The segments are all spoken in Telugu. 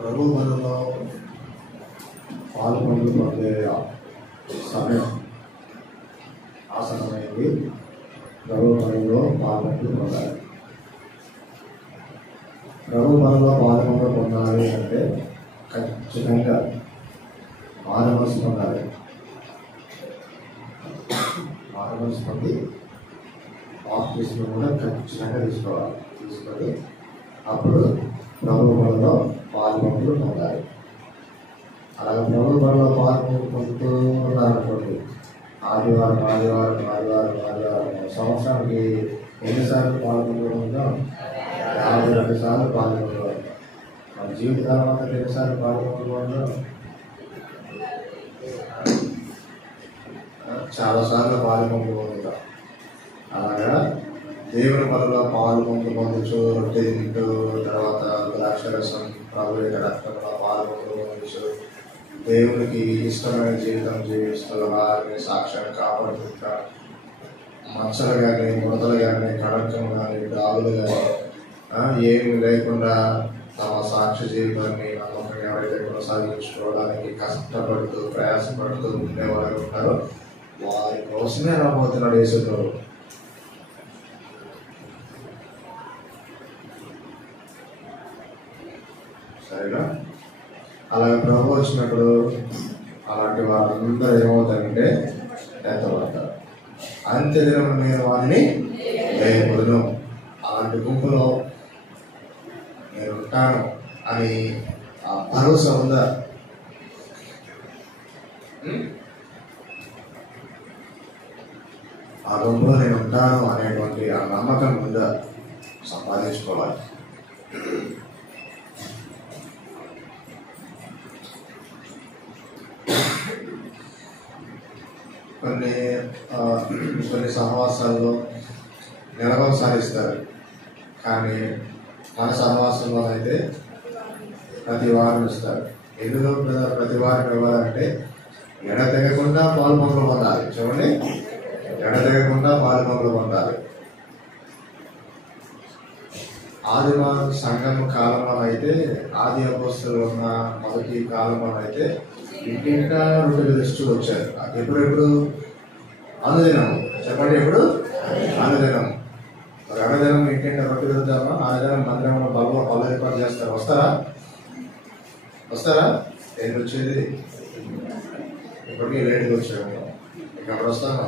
ప్రభు మనలో పాల్గొంటూ పొందే సమయం ఆసనమైంది. ప్రభు మనలో పాల్గొంటూ పొందాలి. ప్రభు మనలో పాల్గొంటూ పొందాలి అంటే ఖచ్చితంగా మానవలసి పొందాలి. మానవలసి పొంది బాప్తిస్మం కూడా ఖచ్చితంగా తీసుకొని అప్పుడు ప్రభు మనలో పాల్గొంటూ పొందాలి. అలాగే ప్రభు మనలో పొందుతూ ఉన్నారనుకోండి, ఆదివారం సంవత్సరానికి ఎన్నిసార్లు పాల్గొంటున్నాం? 52 సార్లు పాల్గొంటున్నాం. మన జీవితకాలం అంతా ఎన్నిసార్లు పాల్గొంటున్నాం? చాలాసార్లు పాల్గొంటున్నాం. అలాగా దేవుని పనుల్లో పొందుతూ రొట్టె తింటూ, తర్వాత ద్రాక్షరసం ప్రభు యొక్క రక్తంలో పొందుతూ దేవునికి ఇష్టమైన జీవితం జీవిస్తూ వారిని సాక్ష్యాన్ని కాపాడుతుంటా, మచ్చలు కానీ ముడతలు కానీ కడకం కానీ డాగులు కానీ ఏమి లేకుండా తమ సాక్షి జీవితాన్ని నమ్మకంగా ఎవరైతే కొనసాగించుకోవడానికి కష్టపడుతూ ప్రయాసపడుతూ ఉండేవారు ఉంటారో వారి కోసమే రాబోతున్నాడు యేసుప్రభు. సరేనా? అలాగే ప్రభు వచ్చినప్పుడు అలాంటి వారందరూ ఏమవుతారంటే ఎత్తబడతారు. అంత్య దినమున నేను వారిని లేపదును, అలాంటి గుంపులో నేను ఉంటాను అని ఆ భరోసా ఉందా? ఆ గుంపులో నేను ఉంటాను అనేటువంటి ఆ నమ్మకం ఉందా? సంపాదించుకోవాలి. కొన్ని సహవాసాల్లో నెలకొకసారి ఇస్తారు, కానీ మన సహవాసంలో అయితే ప్రతి వారం ఇస్తారు. ఎందులో ప్రతి వారం ఇవ్వాలంటే ఎడతెగకుండా పాల్గొనలు పొందాలి. చూడండి, ఎడతెగకుండా పాల్గొనలు పొందాలి. ఆదిమ సంఘం కాలంలో అయితే, ఆది అపోస్తలులు ఉన్న మొదటి కాలంలో అయితే ఇంటింటా రొట్టెలు తెస్తూ వచ్చారు. ఎప్పుడెప్పుడు? అనుదినం. చెప్పండి, ఎప్పుడు? అనుదినం. అనుదినం ఇంటింటా రొట్టెలు వెళ్తామా? అనుదినం మందిరంలో పళ్ళు ఏర్పాటు చేస్తారు. వస్తారా? ఏం వచ్చేది? ఇప్పటికీ లేట్గా వచ్చాము, ఇక్కడ వస్తాను.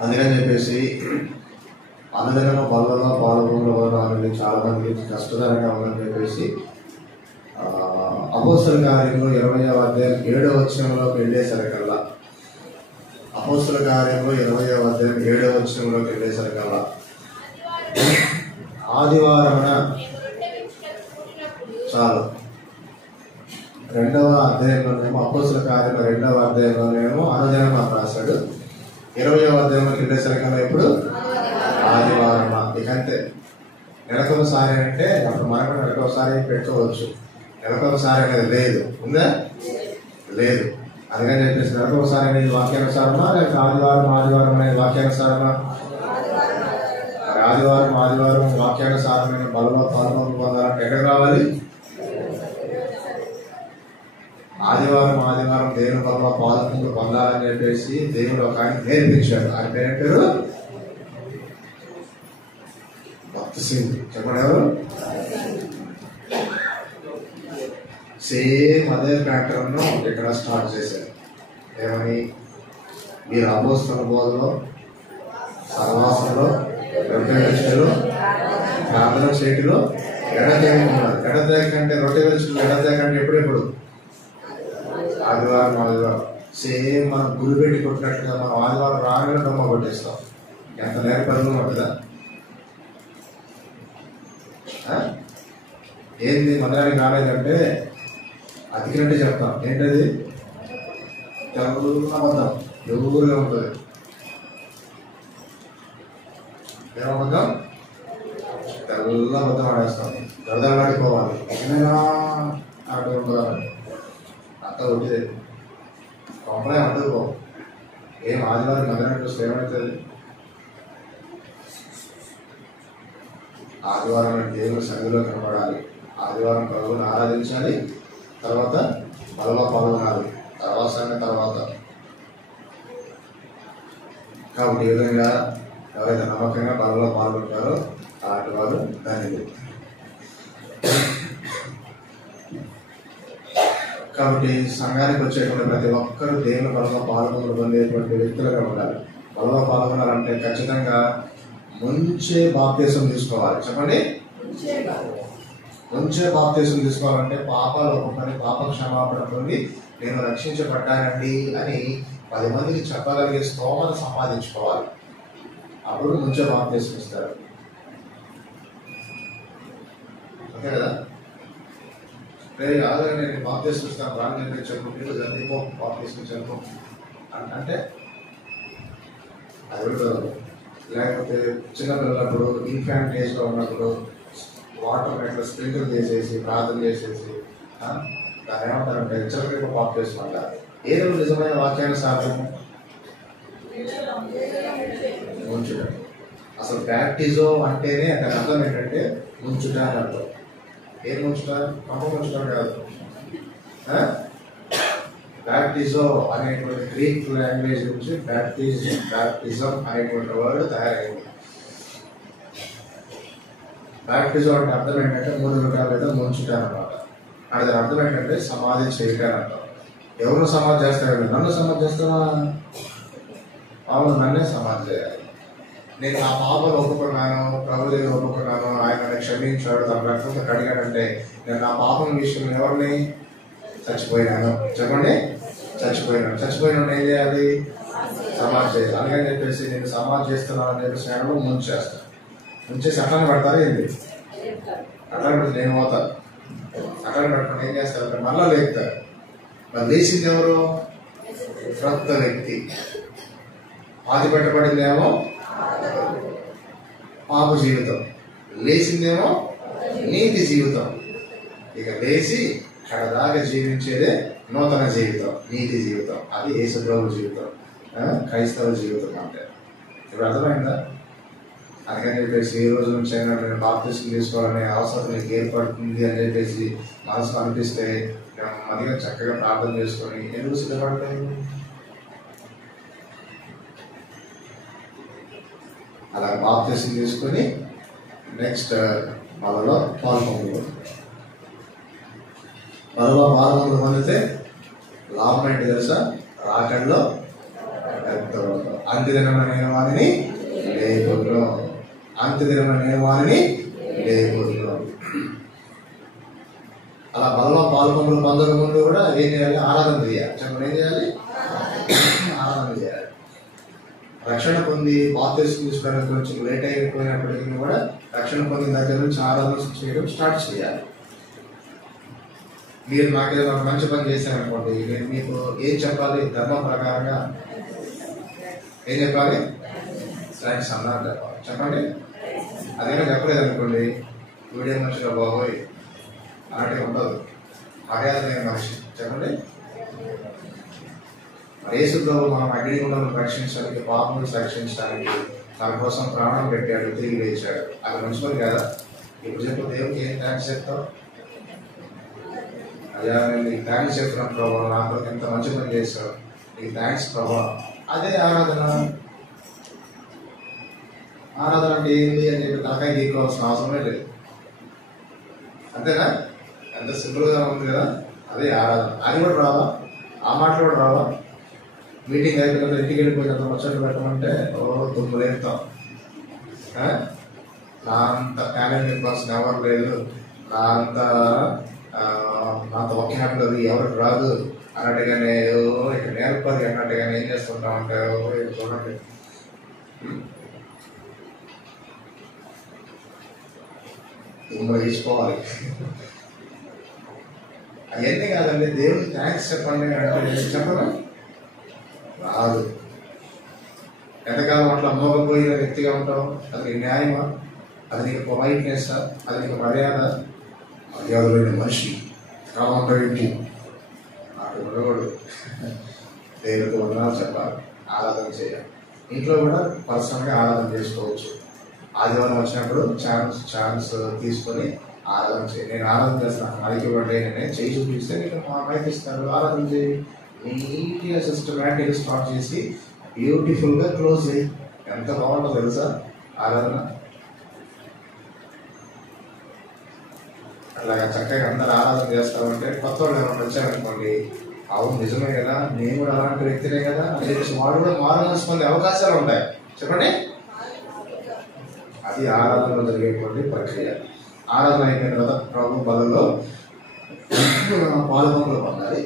అందుకని చెప్పేసి అనుదినం పళ్ళలో పాల్గొనడం అనేది చాలా మందికి కష్టతరంగా ఉందని చెప్పేసి అపోస్తల కార్యంలో 20వ అధ్యాయం 7వ వచనంలోకి వెళ్ళేసరికల్లా, అపోస్తల కార్యంలో 20వ అధ్యాయం 7వ వచనంలోకి వెళ్ళేసరికల్లా ఆదివారమున చాలు. 2వ అధ్యాయంలోనేమో అపోస్తల కార్యంలో 2వ అధ్యాయంలోనేమో అనుదినం అని రాశాడు. 20వ అధ్యాయంలోకి వెళ్ళేసరికల్లా ఎప్పుడు? ఆదివారం. ఇకంతే. నెలకొకసారి అంటే అప్పుడు మనం నెలకొకసారి పెట్టుకోవచ్చు. నెలకొకసారి అనేది లేదు, ఉందా? లేదు. అందుకని చెప్పేసి నెలకొకసారి అనేది వాక్యానుసారమా, లేక ఆదివారం అనేది వాక్యానుసారమా? ఆదివారం వాక్యానుసారమైన బలంలో పాల్గొని పొందాలంటే ఎక్కడ రావాలి? ఆదివారం దేవుని బలంలో పాల్గొని పొందాలని చెప్పేసి దేవుడు ఒక ఆయన నేర్పించాడు. ఆయన పేరు భక్తి సింగ్. చెప్పండి, ఎవరు? సేమ్ అదే ప్యాటర్న్ ఇక్కడ స్టార్ట్ చేశారు. ఏమని? మీరు అపోస్తల బోధలో, సహవాసంలో, రొట్టె వెలుచులో, ప్రార్థన చేయటిలో ఎడతెగకున్నారు. ఎడతెగకంటే రొట్టె వెలుచులు ఎడతెగకంటే ఎప్పుడెప్పుడు? ఆదివారం. సేమ్ మనం గురిపెట్టి కొట్టినట్టుగా మనం ఆదివారం రాగానే బొమ్మ కొట్టేస్తాం. ఎంత నేర్పరులు ఉంటుందా? ఏంది మందిరానికి రాలేదంటే అతికినట్టు చెప్తాం. ఏంటది? తెల్లబద్దం, ఎవరుగా ఉంటుంది. ఏమబద్దం? తెల్లబద్దం ఆడేస్తాం. దొరదలాడిపోవాలి. ఎక్కడైనా ఆడే ఉండాలి. అంత ఉంటుంది. కొంపలే అంటది పో. ఏం ఆదివారం మందిరానికి వస్తే ఏమవుతుంది? ఆదివారం దేవుని సన్నిధిలో కనబడాలి. ఆదివారం ప్రభువుని ఆరాధించాలి, తర్వాత బలలో పాల్గొనాలి, తర్వాత. కాబట్టి ఈ విధంగా ఎవరైతే నమ్మకంగా బలలో పాల్గొంటారో అలాంటి వారు ధన్యులు. కాబట్టి సంఘానికి వచ్చేటువంటి ప్రతి ఒక్కరూ దేవుని బలలో పాల్గొనలు పొందేటువంటి వ్యక్తులుగా ఉండాలి. బలలో పాల్గొనాలంటే ఖచ్చితంగా ముంచే బాప్తీసం తీసుకోవాలి. చెప్పండి, ముంచే బాప్తీసం తీసుకోవాలంటే పాపాలు ఒక్కొక్కరి పాప క్షమాపణ పొంది నేను రక్షించబడ్డానండి అని 10 మందికి చెప్పగలిగే స్తోమత సంపాదించుకోవాలి. అప్పుడు ముంచే బాప్తీసం ఇస్తారు. అంతే కదా? ఆల్రెడీ నేను బాప్తీసం ఇస్తాను, రాని చెప్పు, మీరు చదివిపో, బాప్తీసం చెప్పు అంటే అది కూడా. లేకపోతే చిన్నపిల్లలప్పుడు ఇన్ఫాంట్ ఏజ్లో ఉన్నప్పుడు వాటర్ ఎట్లా స్ప్రింకిల్ చేసేసి ప్రార్థన చేసేసి దాన్ని ఏమంటారంటే చిలకరిక బాప్తీసం అంటారు. ఏదో నిజమైన వాక్యానుసారం ముంచుట. అసలు బ్యాప్టిజం అంటేనే దాని అర్థం ఏంటంటే ముంచుట అని అర్థం. ఏం ముంచుట? పంప ముంచడం కాదు. బ్యాప్టిజో అనేటువంటి గ్రీక్ లాంగ్వేజ్ నుంచి బ్యాప్టిజం అనేటువంటి వర్డ్ తయారైంది. బ్యాప్టిజం అంటే అర్థం ఏంటంటే 3 రకాల మీద ముంచుట అనమాట. దాని అర్థం ఏంటంటే సమాధి చేయటం అంటాం. ఎవరు సమాధి చేస్తాడు? నన్ను సమాధి చేస్తావా? అవును, నన్నే సమాధి చేయాలి. నేను నా పాపలు ఒప్పుకున్నాను, ప్రభు దగ్గర ఒప్పుకున్నాను, ఆయన క్షమించాడు, తన రక్తంతో కడిగాడంటే నేను నా పాపం విషయంలో ఎవరిని చచ్చిపోయినాను. చెప్పండి, చచ్చిపోయిన ఏం చేయాలి? సమాధి చేయాలి. అలాగని చెప్పేసి నేను సమాధి చేస్తున్నాను అని చెప్పేసి నేను ముంచేస్తాను. ముంచేసి అట్లనే పెడతారు. ఏంటి అట్లనే పెడితే నేను పోతాను. అట్లనే పెట్టుకుని ఏం చేస్తారు? మళ్ళా లేపుతారు. మరి లేచింది ఎవరు? క్రొత్త వ్యక్తి. పాతి పెట్టబడిందేమో పాప జీవితం, లేచిందేమో నీతి జీవితం. ఇక లేచి కడదాకా జీవించేదే నూతన జీవితం, నీతి జీవితం. అది యేసు ప్రభు జీవితం, క్రైస్తవ జీవితం అంటే. ఇప్పుడు అర్థమైందా? అందుకని చెప్పేసి ఈ రోజు నుంచి అయినా నేను బాప్తీసం తీసుకోవాలనే అవసరం నీకు ఏర్పడుతుంది అని చెప్పేసి మనసుకు అనిపిస్తే నెమ్మదిగా చక్కగా ప్రార్థన చేసుకొని ఎందుకు సిద్ధపడలేదు? అలా బాప్తీసం తీసుకొని నెక్స్ట్ బలలో పాల్గొంటుంది. బలలో పాల్గొనలు పొందితే లాభం ఏంటి తెలుసా? రాకడలో అంత్యదినమైన వారిని లేపును, అంత్యదినమైన వారిని లేపును. అలా బలలో పాల్గొనలు పొందక ముందు కూడా ఏం చేయాలి? ఆరాధన చేయాలి. చెప్పండి, ఏం చేయాలి? ఆరాధన చేయాలి. రక్షణ పొంది బాప్తీసం తీసుకోవడానికి కొంచెం లేట్ అయిపోయినప్పటికీ కూడా రక్షణ పొందిన దగ్గర నుంచి ఆరాధన చేయడం స్టార్ట్ చేయాలి. మీరు నాకేదో మంచి పని చేశారనుకోండి, నేను మీకు ఏం చెప్పాలి? ధర్మం ప్రకారంగా ఏం చెప్పాలి? థ్యాంక్స్ అన్నారు చెప్పాలి. చెప్పండి. అదేనా చెప్పలేదు అనుకోండి, వీడియో మంచిగా బాబోయ్ అలాంటివి ఉండదు. మర్యాద లేని మనిషి. చెప్పండి. యేసుప్రభు మనం అగ్నిగుండాలను రక్షించడానికి, పాపం నుంచి రక్షించడానికి మన కోసం ప్రాణం పెట్టాడు, తిరిగి లేచాడు. అది మంచి పని కదా. ఇప్పుడు చెప్పు, దేవునికి ఏం థ్యాంక్స్ చెప్తావు? అయ్యా నేను నీకు థ్యాంక్స్ చెప్తున్నాను ప్రభావ, నా కొరకు ఎంత మంచి పని చేస్తావు, నీకు థ్యాంక్స్ ప్రభావ. అదే ఆరాధన. ఆరాధన అంటే ఏంటి అని చెప్పి తలకాయ తీసుకోవాల్సిన అవసరమే లేదు. అంతేనా? ఎంత సింపుల్గా ఉంది కదా. అదే ఆరాధన. అది కూడా రావా? ఆ మాటలు కూడా రావా? మీటింగ్ అయిపోయిన ఇంటికి వెళ్ళిపోయినంత ముచ్చట్లు పెట్టమంటే తుమ్ములు లేపుతాం. నా అంత టాలెంటెడ్ పర్సన్ ఎవరు లేదు, నాంత ఒకేబులరీ ఎవరికి రాదు అన్నట్టుగానే ఇక నేర్పది అన్నట్టుగానే ఏం చేస్తుంటామంటే చూడండి. తుమ్ములు తీసుకోవాలి. అవన్నీ కాదండి. దేవుడికి థ్యాంక్స్ చెప్పండి అంటే చెప్పరా? రాదు. ఎంతకాలం అట్లా మోగపోయిన వ్యక్తిగా ఉంటావు? అది నీకు న్యాయమా? అది నీకు పొలైట్నెస్? అది నీకు మర్యాద? మర్యాదలేని మనిషి కాలంలో ఏంటి అటు ఉండకూడదు. దేవుడికి వందనాలు చెప్పాలి, ఆరాధన చేయాలి. ఇంట్లో కూడా పర్సనల్గా ఆరాధన చేసుకోవచ్చు. ఆదివారం వచ్చినప్పుడు ఛాన్స్ తీసుకొని ఆరాధన చేయి. నేను ఆరాధన చేస్తాను, అది ఇవ్వండి, నేను చేయి చూపిస్తే మీకు మా మైక్ ఇస్తారు, ఆరాధన చేయి. నీట్గా సిస్టమేటిక్గా స్టార్ట్ చేసి బ్యూటిఫుల్గా క్లోజ్ చేయి. ఎంత బాగుంటుందో తెలుసా ఆరాధన. అట్లాగా చక్కగా అందరు ఆరాధన చేస్తామంటే కొత్త వాళ్ళు ఏమైనా వచ్చారనుకోండి, అవును నిజమే కదా, నేను కూడా అలాంటి వ్యక్తినే కదా అని చెప్పేసి వాడు కూడా మారుమోసుకునే అవకాశాలు ఉంటాయి. చెప్పండి, అది ఆరాధనలో జరిగేటువంటి ప్రక్రియ. ఆరాధన అయిపోయిన తర్వాత ప్రభు బలంలో పాల్గొనలు పొందాలి.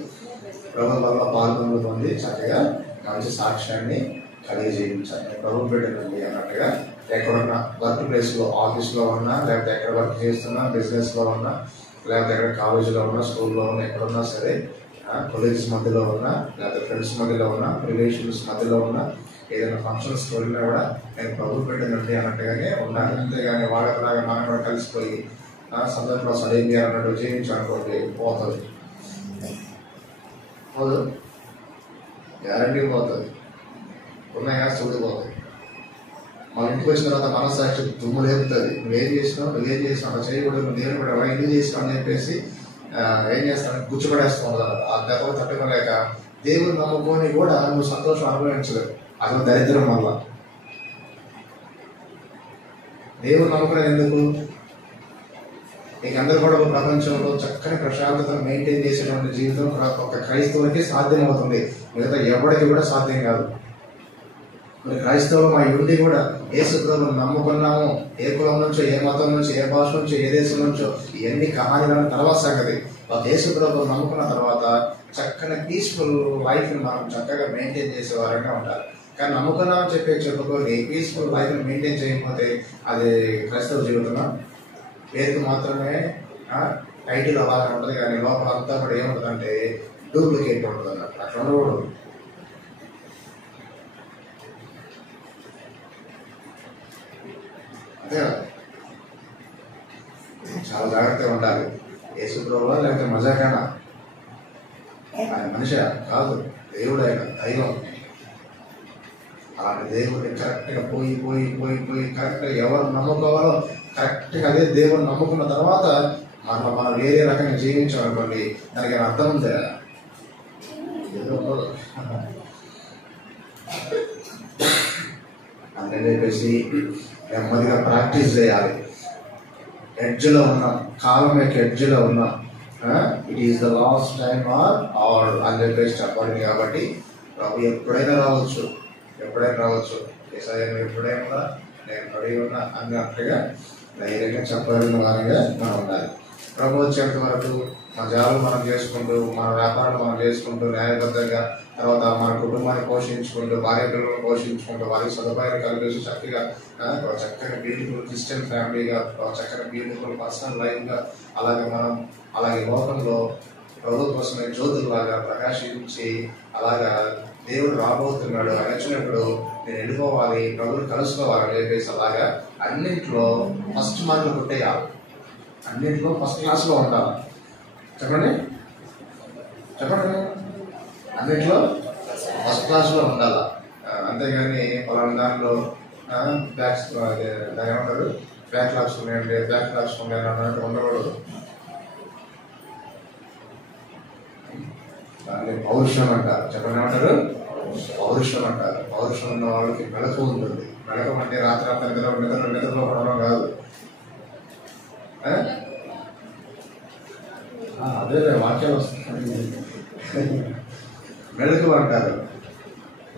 ప్రభు బలంలో పాల్గొనలు పొంది చక్కగా మంచి సాక్ష్యాన్ని కలిగి జీవించాలి. ప్రభు బిడ్డలండి అన్నట్టుగా ఎక్కడున్నా, వర్క్ ప్లేస్లో, ఆఫీస్లో ఉన్నా, లేకపోతే ఎక్కడ వర్క్ చేస్తున్నా, బిజినెస్లో ఉన్నా, లేకపోతే ఎక్కడ కాలేజీలో ఉన్నా, స్కూల్లో ఉన్నా, ఎక్కడున్నా సరే, కొలీగ్స్ మధ్యలో ఉన్నా, లేకపోతే ఫ్రెండ్స్ మధ్యలో ఉన్నా, రిలేషన్స్ మధ్యలో ఉన్నా, ఏదైనా ఫంక్షన్స్కి వెళ్ళినా కూడా నేను ప్రభు బిడ్డనండి అన్నట్టుగానే ఉన్నాను. అంతేగాని వాళ్ళలాగా మనం కూడా కలిసిపోయి సందర్భంలో సడేమి అన్నట్టు జీవించాలనుకోండి పోతుంది. పోదు, గ్యారంటీ పోతుంది. ఉన్నాయా చూడిపోతుంది. మన ఇంటికి వచ్చిన తర్వాత మనస్సాక్షి దుమ్ము లేపుతుంది. నువ్వేం చేసినావు అలా చేయకూడదు, నువ్వు దేవుని కూడా ఎందుకు చేసినావు అని చెప్పేసి ఏం చేస్తాను గుచ్చుపడేస్తూ ఉంటారు. ఆ దెబ్బలు తట్టుకోలేక దేవుని నమ్ముకొని కూడా నువ్వు సంతోషం అనుభవించలేవు. అసలు దరిద్రం వల్ల దేవుని నమ్ముకునేది ఎందుకు? మీకు అందరూ కూడా ప్రపంచంలో చక్కని ప్రశాంతతను మెయింటైన్ చేసేటువంటి జీవితం ఒక క్రైస్తవులకి సాధ్యమవుతుంది, మిగతా ఎవరికి కూడా సాధ్యం కాదు. మరి క్రైస్తవులు మా ఉండి కూడా యేసు ప్రభువును నమ్ముకున్నాము, ఏ కులం నుంచో, ఏ మతం నుంచో, ఏ భాష నుంచో, ఏ దేశం నుంచో, ఇవన్నీ కహానీలను తర్వాత సంగతి. ఒక యేసు ప్రభువును నమ్ముకున్న తర్వాత చక్కని పీస్ఫుల్ లైఫ్ని మనం చక్కగా మెయింటైన్ చేసే వారంగా ఉంటారు. కానీ నమ్ముకున్నామని చెప్పుకొని పీస్ఫుల్ లైఫ్ని మెయింటైన్ చేయకపోతే అది క్రైస్తవ జీవితమా? పేరుకు మాత్రమే టైటిల్ అలాగే ఉంటుంది, కానీ లోపల అంతా కూడా ఏముంటుందంటే డూప్లికేట్ ఉంటుంది అన్నట్టు. అట్లా ఉండకూడదు. అంతే, చాలా జాగ్రత్తగా ఉండాలి. యేసు ప్రభువా లేకపోతే మజాకానా? ఆయన మనిషి కాదు, దేవుడు, ఆయన దైవం. అలాంటి దేవుడిని కరెక్ట్గా పోయి కరెక్ట్గా ఎవరు నమ్ముకోవాలో కరెక్ట్గా అదే దేవుడిని నమ్ముకున్న తర్వాత మనం వేరే రకంగా జీవించామనుకోండి, దానికి అర్థం ఉందా? అందుకని చెప్పేసి నెమ్మదిగా ప్రాక్టీస్ చేయాలి. ఎడ్జ్లో ఉన్నాం, కాలం యొక్క ఎడ్జ్లో ఉన్నాం. ఇట్ ఈస్ ద లాస్ట్ టైమ్ ఆర్ అని చెప్పేసి చెప్పండి. కాబట్టి ప్రభు ఎప్పుడైనా రావచ్చు. ఏసాయ్య ఎప్పుడైనా నేను రెడీ ఉన్నా అన్నట్టుగా ధైర్యంగా చెప్పగలిగిన వారిగా మనం ఉండాలి. ప్రభు వచ్చేంత వరకు మన జాబులు మనం చేసుకుంటూ, మన వ్యాపారాలు మనం చేసుకుంటూ న్యాయబద్ధంగా, తర్వాత మన కుటుంబాన్ని పోషించుకుంటూ, భార్య పిల్లలను పోషించుకుంటూ, వారికి సదుపాయాలు కలిగిస్తూ చక్కగా బ్యూటిఫుల్ క్రిస్టియన్ ఫ్యామిలీగా, చక్కగా బ్యూటిఫుల్ పర్సనల్ లైఫ్గా, అలాగే లోకంలో ప్రభు కోసమే జ్యోతుల్లాగా ప్రకాశించి, అలాగా దేవుడు రాబోతున్నాడు అని వచ్చినప్పుడు నేను వెళ్ళిపోవాలి, ప్రభుని కలుసుకోవాలని చెప్పేసి అలాగా అన్నింట్లో ఫస్ట్ మార్కులు కొట్టేయాలి. అన్నింటిలో ఫస్ట్ క్లాస్లో ఉండాలి. చెప్పండి, అన్నింటిలో ఫస్ట్ క్లాస్లో ఉండాలి. అంతేగాని పలానా దాంట్లో దాని ఏమంటారు బ్యాక్ క్లాస్ ఉన్నాయంటే అన్నట్టు ఉండకూడదు. దాన్ని పౌరుషం అంటారు. చెప్పండి, ఏమంటారు? పౌరుషం అంటారు. పౌరుషం ఉన్న వాళ్ళకి మెలకు ఉంటుంది. మెలకం అంటే రాత్రి నిద్రలో పడడం కాదు. అదే వాక్యాలు వస్తుంది. మెలకు అంటారు.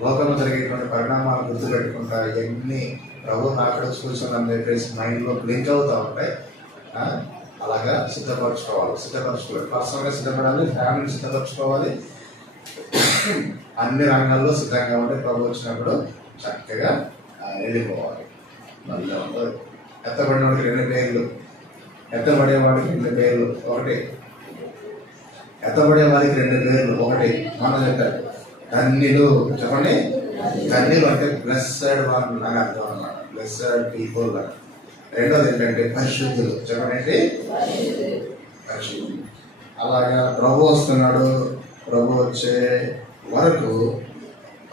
లోకంలో జరిగేటువంటి పరిణామాలు గుర్తుపెట్టుకుంటా ఇవన్నీ ప్రభు అక్కడ కూర్చొని చెప్పేసి మైండ్లో బ్లింక్ అవుతూ ఉంటాయి. అలాగా సిద్ధపరచుకోవాలి. పర్సనల్గా సిద్ధపడాలి, ఫ్యామిలీని సిద్ధపరచుకోవాలి, అన్ని రంగాల్లో సిద్ధంగా ఉంటే ప్రభు వచ్చినప్పుడు చక్కగా వెళ్ళిపోవాలి. మళ్ళీ ఎత్తబడిన వాడికి 2 పేర్లు, ఎత్తబడే వాడికి 2 పేర్లు. ఎత్తబడే వారికి 2 పేర్లు. ఒకటి మనం చెప్పారు, ధన్యులు. చెప్పండి, ధన్యులు అంటే బ్లెస్సెడ్ వన్ అని అర్థం అన్నమాట, బ్లెస్సెడ్ పీపుల్ అని. రెండోది ఏంటంటే పరిశుద్ధులు. చెప్పండి, పరిశుద్ధులు. అలాగా ప్రభు వస్తున్నాడు. ప్రభు వచ్చే వరకు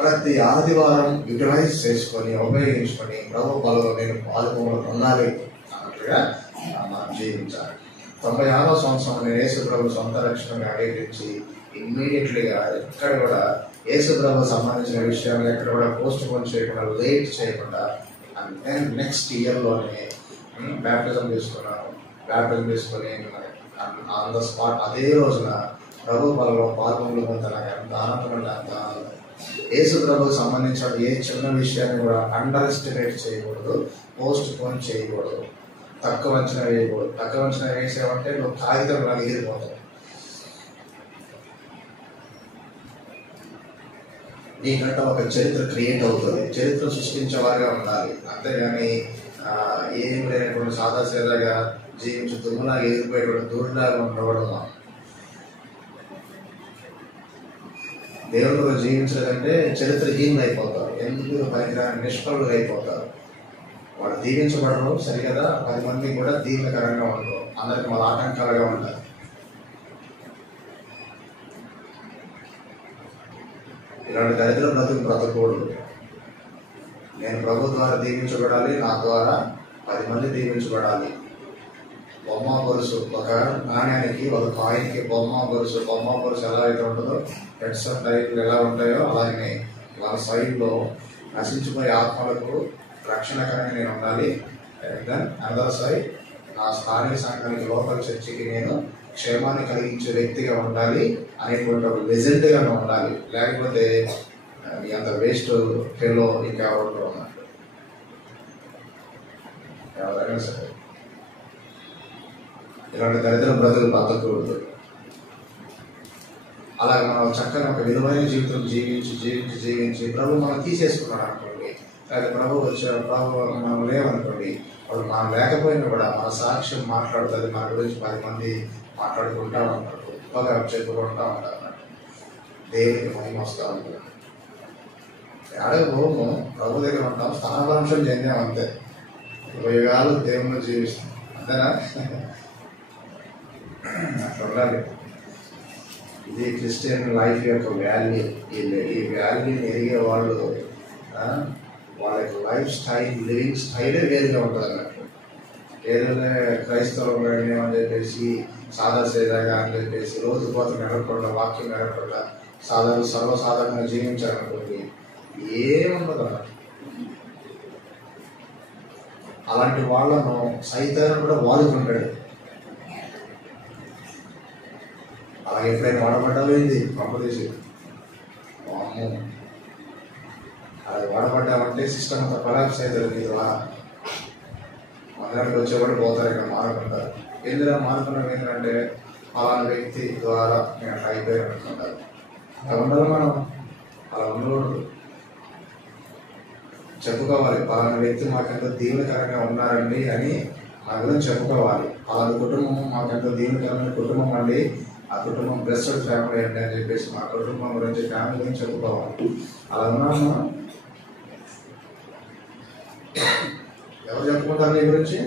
ప్రతి ఆదివారం యూటిలైజ్ చేసుకొని ఉపయోగించుకొని ప్రభు బలలో నేను పాల్గొనలో ఉండాలి అన్నట్లుగా మనం జీవించాలి. 96వ సంవత్సరం నేను యేసు ప్రభు సొంత రక్షణని అంగీకరించి ఇమ్మీడియట్లీగా ఎక్కడ కూడా యేసు ప్రభు సంబంధించిన విషయాలు ఎక్కడ కూడా పోస్ట్ పోన్ చేయకుండా, లేట్ చేయకుండా అండ్ దెన్ నెక్స్ట్ ఇయర్లోనే బ్యాప్టిజం తీసుకున్నాను. బ్యాప్టిజం తీసుకొని ఆన్ ద స్పాట్ అదే రోజున ప్రభు బలలో పాల్గొనలు పొందిన నాకు ఎంత ఆనందం అంటే అంత ఆనందం. యేసు ప్రభుకు సంబంధించిన ఏ చిన్న విషయాన్ని కూడా అండర్ ఎస్టిమేట్ చేయకూడదు, పోస్ట్ పోన్ చేయకూడదు, తక్కువ అంచనా వేయకూడదు. తక్కువ అంచనా వేసామంటే నువ్వు కాగితం లాగా ఎగిరిపోతావు. నీకంటే ఒక చరిత్ర క్రియేట్ అవుతుంది. చరిత్ర సృష్టించేవారుగా ఉండాలి, అంతేగాని ఏం లేనటువంటి సాదాసీదాగా జీవించి దుమ్ములాగా ఎగిరిపోయేటువంటి దూరిలాగా ఉండకూడదు. దేవుడితో జీవించలేదంటే చరిత్రహీనులు అయిపోతారు, ఎందుకు పనికిరాని నిష్ఫలులు అయిపోతారు. వాళ్ళు దీవించబడరు, సరిగదా 10 మంది కూడా దీవెనకరంగా ఉండరు, అందరికి మళ్ళీ ఆటంకాలుగా ఉంటారు. ఇలాంటి దరిద్ర బ్రతకూడదు. నేను ప్రభు ద్వారా దీవించబడాలి, నా ద్వారా 10 మంది దీవించబడాలి. బొమ్మ గొలుసు, ఒక నాణ్యానికి ఒక కాయిన్కి బొమ్మ గొలుసు ఎలా అయితే ఉంటుందో, హెడ్స్ అండ్ టైర్లు ఎలా ఉంటాయో అలాగే వాళ్ళ సైడ్లో నశించిపోయే ఆత్మలకు రక్షణకరంగా నేను ఉండాలి. దెన్ అదర్ సైడ్ నా స్థానిక సంఘానికి, లోకల్ చర్చికి నేను క్షేమాన్ని కలిగించే వ్యక్తిగా ఉండాలి అనేటువంటి ఒక లెజెండ్గా ఉండాలి. లేకపోతే అంత వేస్ట్ ఫెలో ఇంకా ఎవరు ఉన్నట్టు ఎవరైనా సరే ఇలాంటి దరిద్ర బ్రతులు బతకూడదు. అలాగే మనం చక్కని ఒక విలువైన జీవితం జీవించి ప్రభు మనం తీసేసుకున్నాడు అనుకోండి, లేదా ప్రభు ప్రభు మనం లేవనుకోండి, వాళ్ళు మనం లేకపోయినా కూడా మన సాక్ష్యం మాట్లాడుతుంది, మన గురించి 10 మంది మాట్లాడుకుంటా ఉంటారు, గొప్పగా చెప్పుకుంటా ఉంటారు. దేవునికి మహిమ వస్తూ ఉంటుంది. ఏడాది పోము, ప్రభు దగ్గర ఉంటాం, స్థానభ్రంశం చెందాం అంతే. 20 యుగాలు దేవుని జీవిస్తాం, అంతేనా? అట్లా ఉండాలి. ఇది క్రిస్టియన్ లైఫ్ యొక్క వాల్యూ. ఈ వాల్యూని ఎరిగే వాళ్ళు వాళ్ళ యొక్క లైఫ్ స్టైల్, లివింగ్ స్టైలే వేరుగా ఉంటుంది అన్నట్టు. ఏదైనా క్రైస్తవులు అని చెప్పేసి సాదాసేదాగా అని చెప్పేసి రోజు పోత మెరగకుండా, వాక్యం మెరగకుండా సర్వసాధారణంగా జీవించాలనుకోండి ఏముండదు అన్నట్టు. అలాంటి వాళ్ళను సైతాను కూడా వాడుకుంటాడు. అలాగే ఎప్పుడైనా వాడబడ్డావేంది పంపదీసి అమ్ము, అది వాడబడ్డామంటే సిస్టమ్ అంతా కొలాప్స్ అవుతుంది. మీ ద్వారా మందిరానికి వచ్చేవాడు పోతారు, ఇక్కడ మారుకుంటారు. ఎందులో మారుకున్నాం ఏంటంటే అలాంటి వ్యక్తి ద్వారా నేను అట్లా అయిపోయాను అనుకుంటారు. అలా ఉండాలి మనం, అలా ఉండకూడదు. చెప్పుకోవాలి, పలానా వ్యక్తి మాకెంతో దీవెనకరంగా ఉన్నారండి అని మా గురించి చెప్పుకోవాలి. అలాంటి కుటుంబం మాకెంతో దీవెనకరమైన కుటుంబం అండి, ఆ కుటుంబం బ్లెస్డ్ ఫ్యామిలీ అండి అని చెప్పేసి మా కుటుంబం గురించి, ఫ్యామిలీ గురించి చెప్పుకోవాలి. అలా ఉన్నాము. ఎవరు చెప్పుకుంటారు నీ గురించి?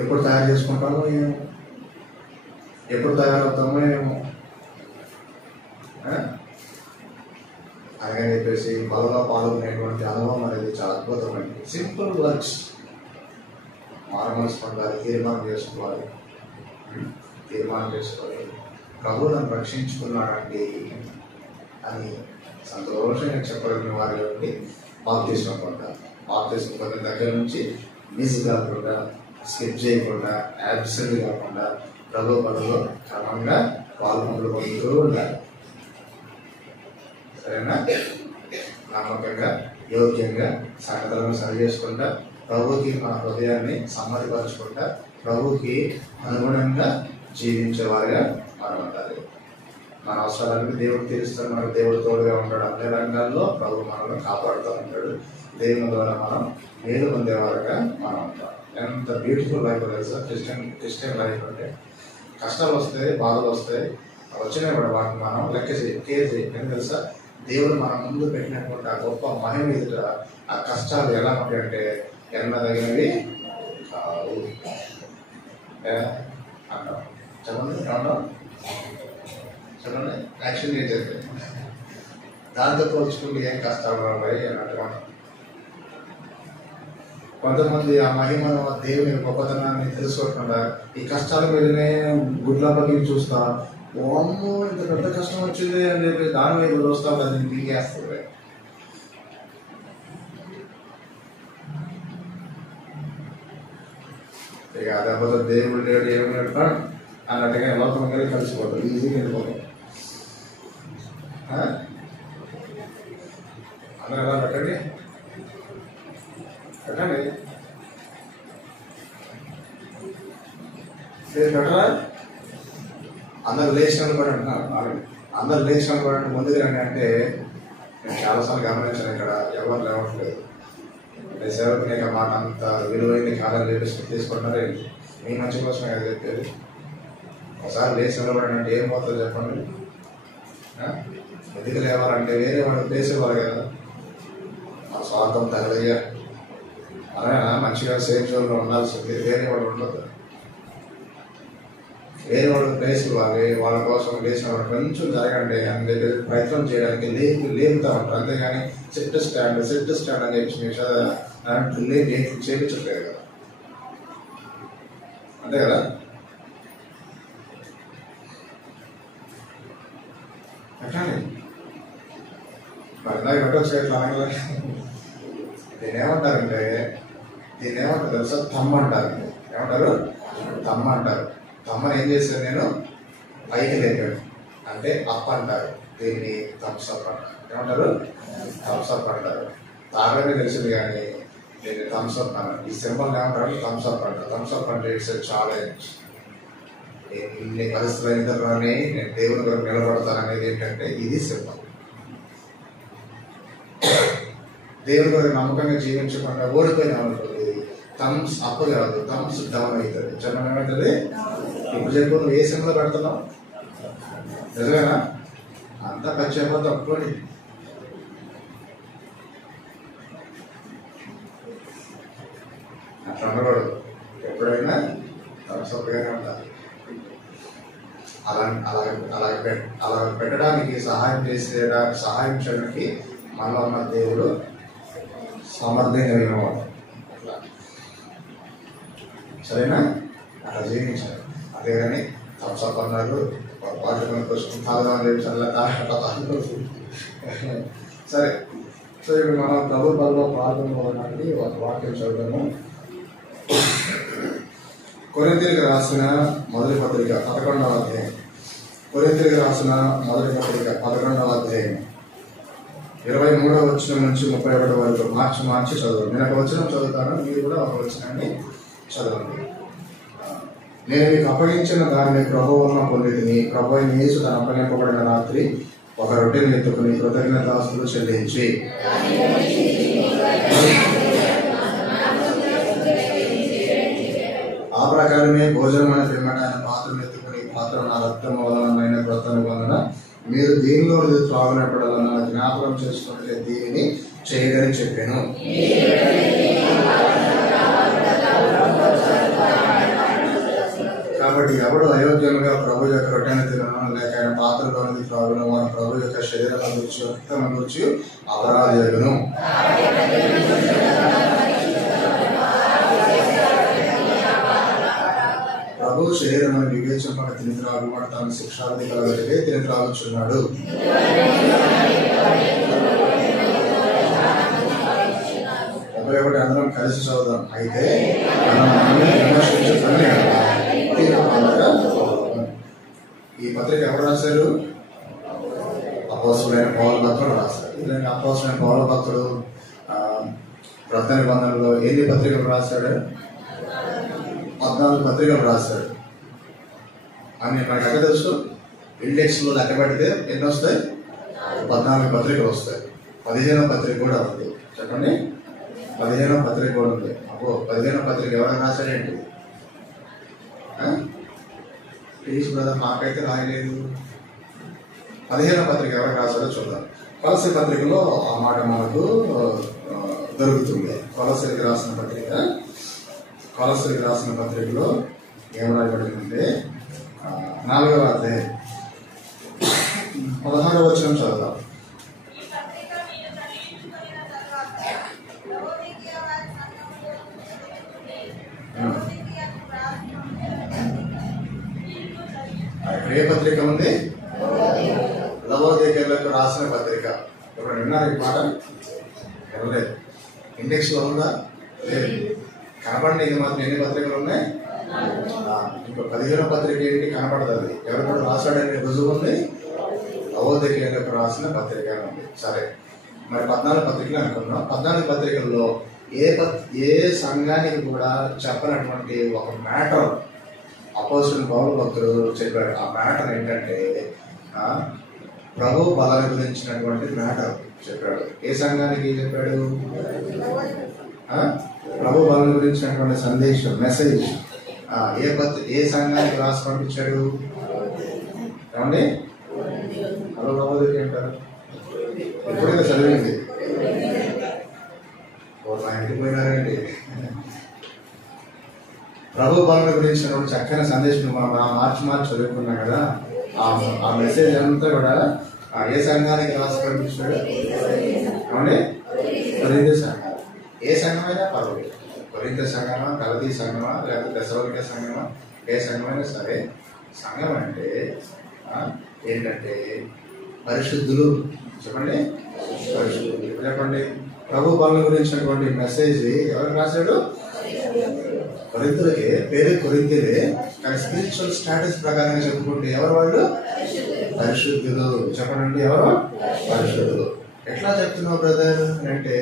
ఎప్పుడు తయారు చేసుకుంటామో ఏమో, ఎప్పుడు తయారవుతామో ఏమో అని చెప్పేసి బలంగా పాల్గొనేటువంటి అనుభవం అనేది చాలా అద్భుతమైనది. సింపుల్ వర్క్స్ మనసు పొందాలి, తీర్మానం చేసుకొని ప్రభు నన్ను రక్షించుకున్నాడండి అని సంతోషంగా చెప్పగలిగిన వారి నుండి బాప్తిస్మం పొందాలి. బాప్తిస్మం పొందిన దగ్గర నుంచి మిస్ కాకుండా, స్కిప్ చేయకుండా, యాబ్సెంట్ కాకుండా ప్రభు పనులు క్రమంగా పాల్గొనలు పొందుతూ ఉండాలి. సరేనా? నమ్మకంగా, యోగ్యంగా సంగతులను సరి చేసుకుంటా, ప్రభుకి మన హృదయాన్ని సమ్మతిపరచుకుంటా, ప్రభుకి అనుగుణంగా జీవించేవారుగా మనం ఉండాలి. మన అవసరాలను దేవుడు తీరుస్తాడు, మనకు దేవుడు తోడుగా ఉంటాడు. అన్ని రంగాల్లో ప్రభు మనల్ని కాపాడుతూ ఉంటాడు. దేవుని ద్వారా మనం మేలు పొందేవారుగా మనం ఉంటాం. ఎంత బ్యూటిఫుల్ లైఫ్ తెలుసా క్రిస్టియన్ లైఫ్ అంటే. కష్టాలు వస్తాయి, బాధలు వస్తాయి, వచ్చినా కూడా వాటిని మనం లెక్క కేర్ చేయాలి. ఎందుకు తెలుసా? దేవుడు మన ముందు పెట్టినటువంటి ఆ గొప్ప మహిమ ఎదుట ఆ కష్టాలు ఎలా ఉంటాయంటే ఎన్నదగినవి కావు అంటాం. చెప్పండి, ఏమంటాం? చెప్పండి, యాక్షన్ చేసేది దాంతో పోల్చుకుంటే ఏం కష్టాలు రాబోయి అని అంటున్నాను. కొంతమంది ఆ మహిమను దేవుని గొప్పతనాన్ని తెలుసుకోకుండా ఈ కష్టాల మీదనే గుడ్లపకి చూస్తా, అమ్మో ఇంత పెద్ద కష్టం వచ్చింది అని చెప్పి దాని వైపు చూస్తా దాన్ని పీకేస్తుంది. ఇక అదే దేవుడు లేడు ఏమి నడపాడు అన్నట్టుగా లోకం కలిసి కలిసిపోతాడు, ఈజీగా వెళ్ళిపోతాం. అందరూ ఎలా పెట్టండి పెట్టండి పెట్టరా. అందరు లేచిన కూడా అంటున్నారు, అందరు లేచిన కూడా ముందుకు రండి అంటే నేను చాలాసార్లు గమనించాను, ఇక్కడ ఎవరు లేవట్లేదు. నేను సేవకుని మాట అంత విలువైన కాలం లేపేసి తీసుకుంటారే మీ మంచి కోసమే కదా చెప్పేది. ఒకసారి లేచి నిలబడండి అంటే ఏం పోతుంది చెప్పండి. ఎందుకు లేవాలంటే వేరే వాళ్ళు లేసేవారు కదా, మన స్వార్థం తగలయ్యా అలాగే మంచిగా సేఫ్ జోన్లో ఉండాల్సింది. వేరే వాళ్ళు ఉండదు, వేరే వాళ్ళు ప్లేస్ ఇవ్వాలి, వాళ్ళ కోసం లేచిన వాళ్ళు కొంచెం జరగండి అని చెప్పి ప్రయత్నం చేయడానికి లేపుతా ఉంటారు. అంతేగాని సెట్ స్టాండ్ అని చెప్పి చేయించట్లేదు కదా, అంతే కదా. అట్లానే మరి ఇందాక పెట్టవచ్చు ఎట్లా అనగల. దీన్ని ఏమంటారు తెలుసా, తమ్మ అంటారు. ఏమంటారు? తమ్మ అంటారు. తమ్మని ఏం చేశాను నేను, పైకి లేపాడు అంటే అప్ అంటారు. దీన్ని థమ్స్అప్ అంటారు. ఏమంటారు? థమ్స్అప్ అంటారు. తాగడమే తెలిసింది కానీ దీన్ని థమ్స్అప్ అన్నారు. ఈ సింబల్ ఏమంటారు? థమ్స్అప్ అంటారు. థమ్స్అప్ అంటే ఇట్స్ ఛాలెంజ్. ఇన్ని పరిస్థితులు ఎదుర్కొని నేను దేవుని కొరకు నిలబడతాను అనేది ఏంటంటే ఇది సింబల్. దేవుని కొరకు నమ్మకంగా జీవించకుండా ఓడిపోయినా ఉంటుంది, థమ్స్ అప్ కాదు, థమ్స్ డౌన్ అవుతుంది. చెప్పండి ఏమవుతుంది? ఇప్పుడు చెప్పు, నువ్వు ఏ సింబల్ పెడుతున్నావు? నిజమేనా? అంతా ఖర్చు తప్పుకోండి. అట్లా ఉండకూడదు, ఎప్పుడైనా థమ్స్అప్గానే ఉండాలి. అలా పెట్టడానికి సహాయం చేయడానికి మనలో ఉన్న దేవుడు సమర్థంగా వినవాడు. సరేనా? అట్లా జీవించారు. అంతేగాని థమ్స్అప్ అన్నారు, వాటి కోసం తాగుదామని చెప్పి సరే. సో ఇప్పుడు మనం ప్రభు బలలో పాల్గొనడానికి ఒక వాక్యం చదువుతాము. కొరింథీయులకు రాసిన మొదటి పత్రిక 11వ అధ్యాయం. కొరింథీయులకు రాసిన మొదటి పత్రిక 11వ అధ్యాయం 23వ వచనం నుంచి 31 వరకు మార్చి చదవండి. నేను ఒక వచనం చదువుతాను, మీరు కూడా ఒక వచనాన్ని చదవండి. నేను మీకు అప్పగించిన దాన్ని ప్రభువు వలన పొందితిని. ప్రభు అయిన యేసు తను అప్పగింపబడిన రాత్రి ఒక రొట్టెని ఎత్తుకుని కృతజ్ఞతాస్తుతులు చెల్లించి ఆ ప్రకారమే భోజనం అనే పిమ్మట ఆయన పాత్రను ఎత్తుకుని, పాత్ర నా రక్తం వలన క్రొత్త నిబంధన, మీరు దీనిలో త్రాగునప్పుడల్లా జ్ఞాపకం చేసుకుంటే దీనిని చేయదని చెప్పాను. కాబట్టి ఎవడు అయోగ్యంగా ప్రభు యొక్క రొట్టెను తినను లేక ఆయన పాత్రలోనిది త్రాగును వాడు ప్రభు యొక్క శరీరం గురించి రక్తం గురించి అపరాధులను. ప్రభు శరీరం వివేచింపక తిని త్రాగువాడు తన శిక్షార్థి కలగలిగే తిని త్రాగుచున్నాడు. ఒకటి అందరం కలిసి చదువుదాం. అయితే ఈ పత్రిక ఎవరు రాశారు? అపోస్తలుడైన పౌలు భక్తుడు రాశారు. అపోస్తలుడైన పౌలు భక్తుడు క్రొత్త నిబంధనలో ఎన్ని పత్రికలు రాశాడు? 14 పత్రికలు రాశాడు అని మనకు ఎక్కడ తెలుసు? ఇండెక్స్ లో లెక్క పెడితే ఎన్ని వస్తాయి? 14 పత్రికలు వస్తాయి. 15వ పత్రిక కూడా ఉంది. చెప్పండి, 15వ పత్రిక కూడా ఉంది. అబ్బో, 15వ పత్రిక ఎవరైనా రాశాడేంటి? ప్లీజ్ బ్రదర్, నాకైతే రాయలేదు. 15వ పత్రిక ఎవరు రాశారో చూద్దాం. కొలస్సీ పత్రికలో ఆ మాట మనకు దొరుకుతుంది. కొలస్సీకి రాసిన పత్రికలో ఏం రాయబడిందంటే 4వ అధ్యాయం 16వ వచనం చదువుదాం. ఇక్కడ ఏ పత్రిక ఉంది? లవోదికీయులకు రాసిన పత్రిక. ఇప్పుడు విన్నారు ఈ మాట? వినలేదు. ఇండెక్స్ లో ఉందా? లేదు. కనపడండి. ఇది మాత్రం ఎన్ని పత్రికలు ఉన్నాయి? ఇంకో 15వ పత్రిక ఏంటి? కనపడుతుంది. ఎవరు కూడా రాశాడని రుజువు ఉంది. లవోదికీయులకు రాసిన పత్రిక ఉంది. సరే, మరి 14 పత్రికలు అనుకున్నాం. 14 పత్రికల్లో ఏ సంఘానికి కూడా చెప్పనటువంటి ఒక మ్యాటర్ అపోజిషన్ పౌలు భక్తుడు చెప్పాడు. ఆ మ్యాటర్ ఏంటంటే ప్రభు బలాన్ని గురించినటువంటి మ్యాటర్ చెప్పాడు. ఏ సంఘానికి చెప్పాడు? ప్రభు బలం గురించినటువంటి సందేశం, మెసేజ్ ఏ సంఘానికి రాసి పంపించాడు? ఏమండి? హలో నమోదకి అంటారు. ఎప్పుడైనా చదివింది నా ఇంటికి పోయినారండి. ప్రభు బలం గురించినటువంటి చక్కని సందేశం మనం మార్చి చదువుకున్నాం కదా. ఆ మెసేజ్ అంతా కూడా ఏ సంఘానికి రాసి పంపించాడు? ఏమండి? కొరింథీ సంఘం. ఏ సంఘమైనా పర్వాలేదు. కొరింథీ సంఘమా, గలతీ సంఘమా, లేకపోతే తెస్సలోనిక సంఘమా, ఏ సంఘమైనా సరే. సంఘం అంటే ఏంటంటే పరిశుద్ధులు. చెప్పండి, పరిశుద్ధులు. చెప్పండి, ప్రభు బలం గురించినటువంటి మెసేజ్ ఎవరికి రాశాడు? కొరింథీయులకే. పేరు కొరింథీయులే, కానీ స్పిరిచువల్ స్టాటస్ ప్రకారంగా చెప్పుకుంటే ఎవరు వాళ్ళు? పరిశుద్ధులు. చెప్పండి, ఎవరు? పరిశుద్ధులు. ఎట్లా చెప్తున్నావు బ్రదర్ అంటే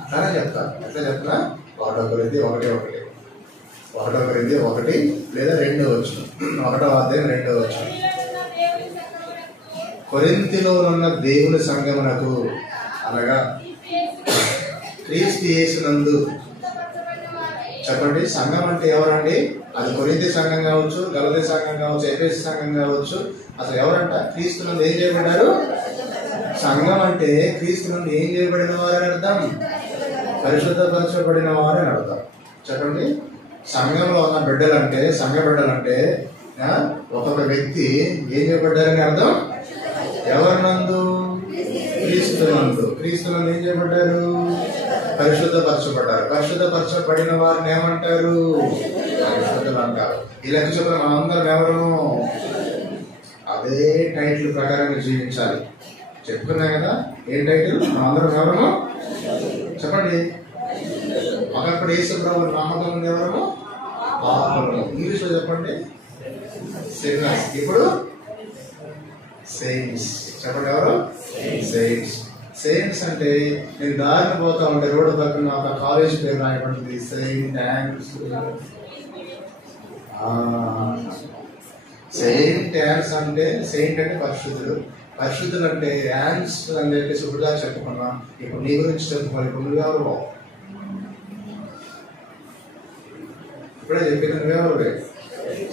అట్లానే చెప్తాను. ఎట్లా చెప్తున్నా? 1 కొరింథీ 1:1, 1 కొరింథీ 1 లేదా 2 వచనం, 1వ అధ్యాయం 2వ వచనం. కొరింథీలో ఉన్న దేవుని సంఘమునకు, అనగా క్రీస్తు యేసునందు. చెప్పండి, సంఘం అంటే ఎవరండి? అది కొరింథీ సంఘం కావచ్చు, గలతీ సంఘం కావచ్చు, ఎఫెసీ సంఘం కావచ్చు. అసలు ఎవరంట? క్రీస్తు నందు ఏం చేయబడ్డారు? సంఘం అంటే క్రీస్తు నందు ఏం చేయబడిన వారని అర్థం, పరిశుద్ధపరచబడిన వారని అర్థం. చెప్పండి, సంఘంలో ఉన్న బిడ్డలంటే, సంఘ బిడ్డలంటే ఒక్కొక్క వ్యక్తి ఏం చేయబడ్డారని అర్థం. ఎవరినందు? క్రీస్తునందు. క్రీస్తునందు ఏం చేయబడ్డారు? పరిశుద్ధపరచబడ్డారు. పరిశుద్ధపరచబడిన వారిని ఏమంటారు? పరిశుద్ధులు అంటారు. ఈ లెక్క చెప్పిన మనందరం ఎవరు? అదే టైటిల్ ప్రకారంగా జీవించాలి. చెప్పుకున్నా కదా ఏం టైటిల్? మనందరం ఎవరము? చెప్పండి. ఒకప్పుడు యేసు ప్రభువు నమ్మకం ఉంది ఎవరము? పాపులము. ఇంగ్లీష్ లో చెప్పండి, సిన్నర్స్. ఇప్పుడు సెయింట్స్. చెప్పండి, ఎవరు? సెయింట్స్. సెయింట్స్ అంటే నేను దారిని పోతా ఉంటే రోడ్డు పక్కన ఒక కాలేజ్ పేరు రాయబడుతుంది, సెయింట్ యాన్స్. సెయింట్ యాన్స్ అంటే, సెయింట్ అంటే పరిశుద్ధుడు. పరిశుద్ధులు అంటే యాన్స్ అని చెప్పేసి ఇప్పుడుగా చెప్పుకున్నా. ఇప్పుడు నీ గురించి చెప్పుకోవాలి. ఇప్పుడు నువ్వెవరు? ఇప్పుడే చెప్పింది నువ్వెవరు?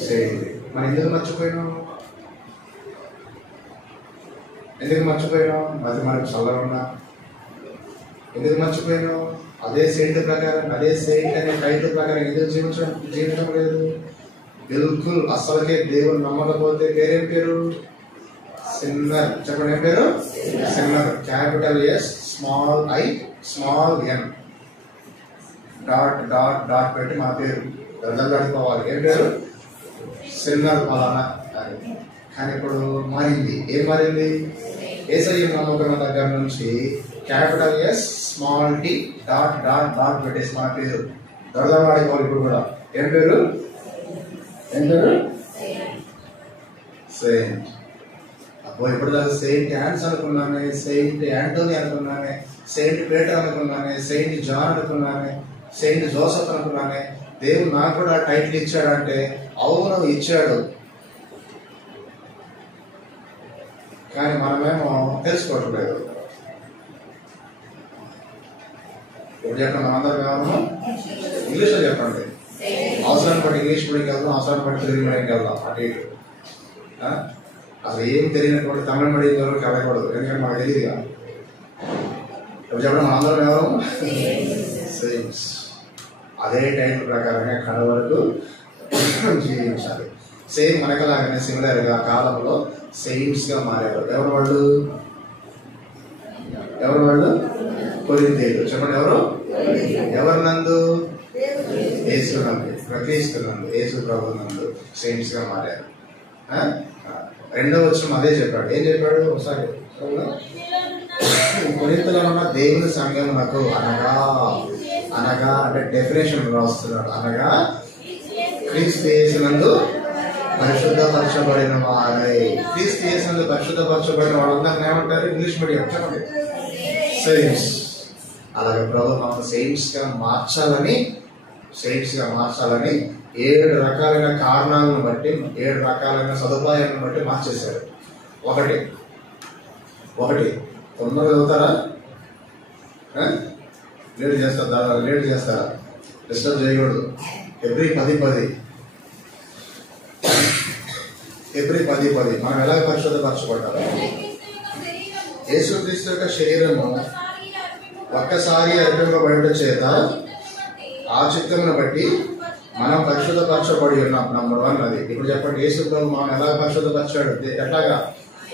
సెయింట్. మరి ఎందుకు మర్చిపోయినావు? ఎందుకు మర్చిపోయినావు? అది మనకు చల్లగా. ఎందుకు మర్చిపోయినావు? అదే సెయింట్ ప్రకారం, అదే సెయింట్ అనే టైటిల్ ప్రకారం ఎందుకు జీవించడం లేదు? బిల్కుల్ అసలుకే దేవుని నమ్మకపోతే పేరేం పేరు? సిన్నర్. చెప్పండి, ఏం పేరు? Sinner. Capital S, small I, small N, dot dot dot పెట్టి మా పేరు దళదాడుకోవాలి. ఏం పేరు? సిన్నర్ ఫలానా అని. కానీ ఇప్పుడు మారింది. ఏం మారింది? యేసయ్య నమ్మకం దగ్గర నుంచి capital S, small T, dot dot dot పెట్టేసి మా పేరు దళదాడుకోవాలి. ఇప్పుడు కూడా ఏం పేరు? ఏం పేరు? సెయింట్. అప్పుడు ఇప్పుడు దాకా సెయింట్ యాన్స్ అనుకున్నానే, సెయింట్ యాంటోనీ అనుకున్నానే, సెయింట్ పీటర్ అనుకున్నానే, సెయింట్ జాన్ అనుకున్నానే, సెయింట్ జోసెఫ్ అనుకున్నానే. దేవుడు నాకు కూడా టైటిల్ ఇచ్చాడంటే అవును ఇచ్చాడు, కానీ మనమేమో తెలుసుకోవటం లేదు. ఇప్పుడు చెప్పండి, మనందరం కావాలము ఇంగ్లీష్లో చెప్పండి. అవసరాన్ని బట్టి ఇంగ్లీష్ మీడియంకి వెళ్దాం, అవసరాన్ని బట్టి తెలుగు మీడియంకి వెళ్దాం. అటు ఇటు అసలు ఏం తెలియనటువంటి తమిళ మీడియం వరకు వెళ్ళకూడదు, ఎందుకంటే మాకు తెలియదుగా. ఇప్పుడు చెప్పండి, మనందరం ఎవరు? సెయింట్స్. అదే టైటిల్ ప్రకారంగా కడ వరకు జీవించాలి. సేమ్ మనకలాగానే సిమిలర్ గా కాలంలో సెయింట్స్ గా మారేవారు. ఎవరు వాళ్ళు? ఎవరు వాళ్ళు? కొరింథీయులు. చెప్పండి, ఎవరు? ఎవరి నందు? యేసు నందు, క్రీస్తు నందు, యేసు ప్రభు నందు సెయింట్స్ గా మారారు. రెండో వచనం అదే చెప్పాడు. ఏం చెప్పాడు ఒకసారి? కొరింథీలో ఉన్న దేవుని సంఘమునకు అనగా అనగా అంటే డెఫినేషన్ రాస్తున్నాడు. అనగా క్రీస్తు యేసునందు పరిశుద్ధపరచబడిన వారై. క్రీస్తు యేసునందు పరిశుద్ధపరచబడిన వాళ్ళందరినీ ఏమంటారు? ఇంగ్లీష్ మీడియం చెప్పండి, సెయింట్స్. అలాగే ప్రభు మనం సెయింట్స్ గా మార్చాలని 7 రకాలైన కారణాలను బట్టి 7 రకాలైన సదుపాయాలను బట్టి మార్చేశారు. ఒకటి తొందరగా చదువుతారా? లేట్ చేస్తారా? డిస్టర్బ్ చేయకూడదు. ఎవ్రీ 10 మనం ఎలా పరిశుద్ధపరచబడ్డారు? యేసుక్రీస్తు యొక్క శరీరము ఒక్కసారి అర్పింపబడుట చేత ఆ చిత్తమును బట్టి మనం పరిశుద్ధపరచబడి ఉన్నాం. నంబర్ 1 అది. ఇప్పుడు చెప్పండి, యేసు ప్రభు మనం ఎలా పరిశుద్ధపరిచాడు? ఎట్లాగా?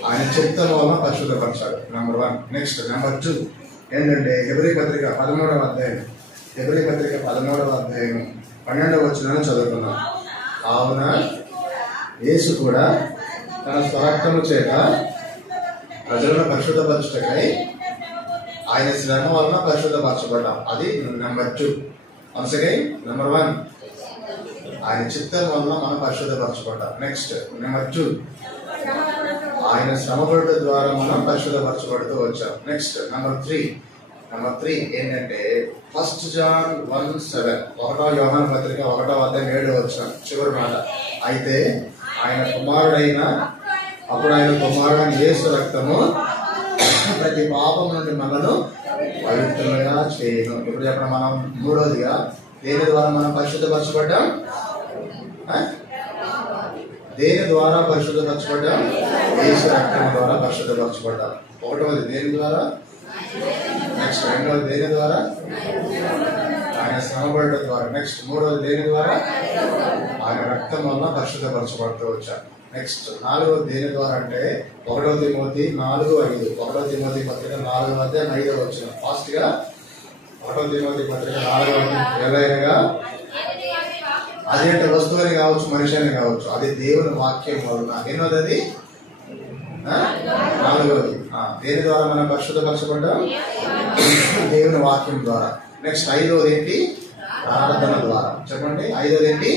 ఆయన చిత్తం వలన పరిశుద్ధపరిచాడు. నంబర్ 1. నెక్స్ట్ నంబర్ 2 ఏంటంటే హెబ్రీ పత్రిక 13వ అధ్యాయం 12వ వచనాన్ని చదువుకున్నాం. కావున యేసు కూడా తన స్వరక్తము చేత ప్రజలను పరిశుద్ధపరచుటకై ఆయన శ్రమ వలన పరిశుద్ధపరచబడ్డాం. అది నెంబర్ 2. వన్స్ అగైన్ నెంబర్ 1 ఆయన చిత్తం వలన మనం పరిశుద్ధపరచబడ్డాం. నెక్స్ట్ నెంబర్ 2 ఆయన శ్రమపడుట ద్వారా మనం పరిశుద్ధపరచబడుతూ వచ్చాం. నెక్స్ట్ నెంబర్ 3 ఏంటంటే 1 John 1:7 1వ యోహాను పత్రిక 1వ అధ్యాయం 7వ వచనం చివరి మాట. అయితే ఆయన కుమారుడైన యేసు రక్తము ప్రతి పాపం నుండి మనను పవిత్రులుగా చేయను. ఇప్పుడు చెప్పండి, మనం మూడోదిగా దేని ద్వారా మనం పరిశుద్ధపరచబడ్డాం? దేని ద్వారా పరిశుద్ధపరచబడ్డాం? యేసు రక్తం ద్వారా పరిశుద్ధపరచబడ్డాం. 1వది దేని ద్వారా? నెక్స్ట్ 2వది దేని ద్వారా? ఆయన శ్రమపడటం ద్వారా. నెక్స్ట్ 3వది దేని ద్వారా? ఆయన రక్తం వల్ల పరిశుద్ధపరచబడుతూ వచ్చాం. నెక్స్ట్ 4వది దేని ద్వారా అంటే 1 తిమోతి 4:5 1 తిమోతి పత్రిక 4వ అధ్యాయం 5వ వచనం. ఫాస్ట్ గా 1 తిమోతి పత్రిక 4వ అధ్యాయం. అదేంటే వస్తువుని కావచ్చు, మనిషి అని కావచ్చు, అది దేవుని వాక్యం వలన. ఎన్నోది అది? 4వది. దేని ద్వారా మనం పరిశుద్ధపరచబడ్డాం? దేవుని వాక్యం ద్వారా. నెక్స్ట్ 5వది ఏంటి? ప్రార్థన ద్వారా. చెప్పండి, 5వది ఏంటి?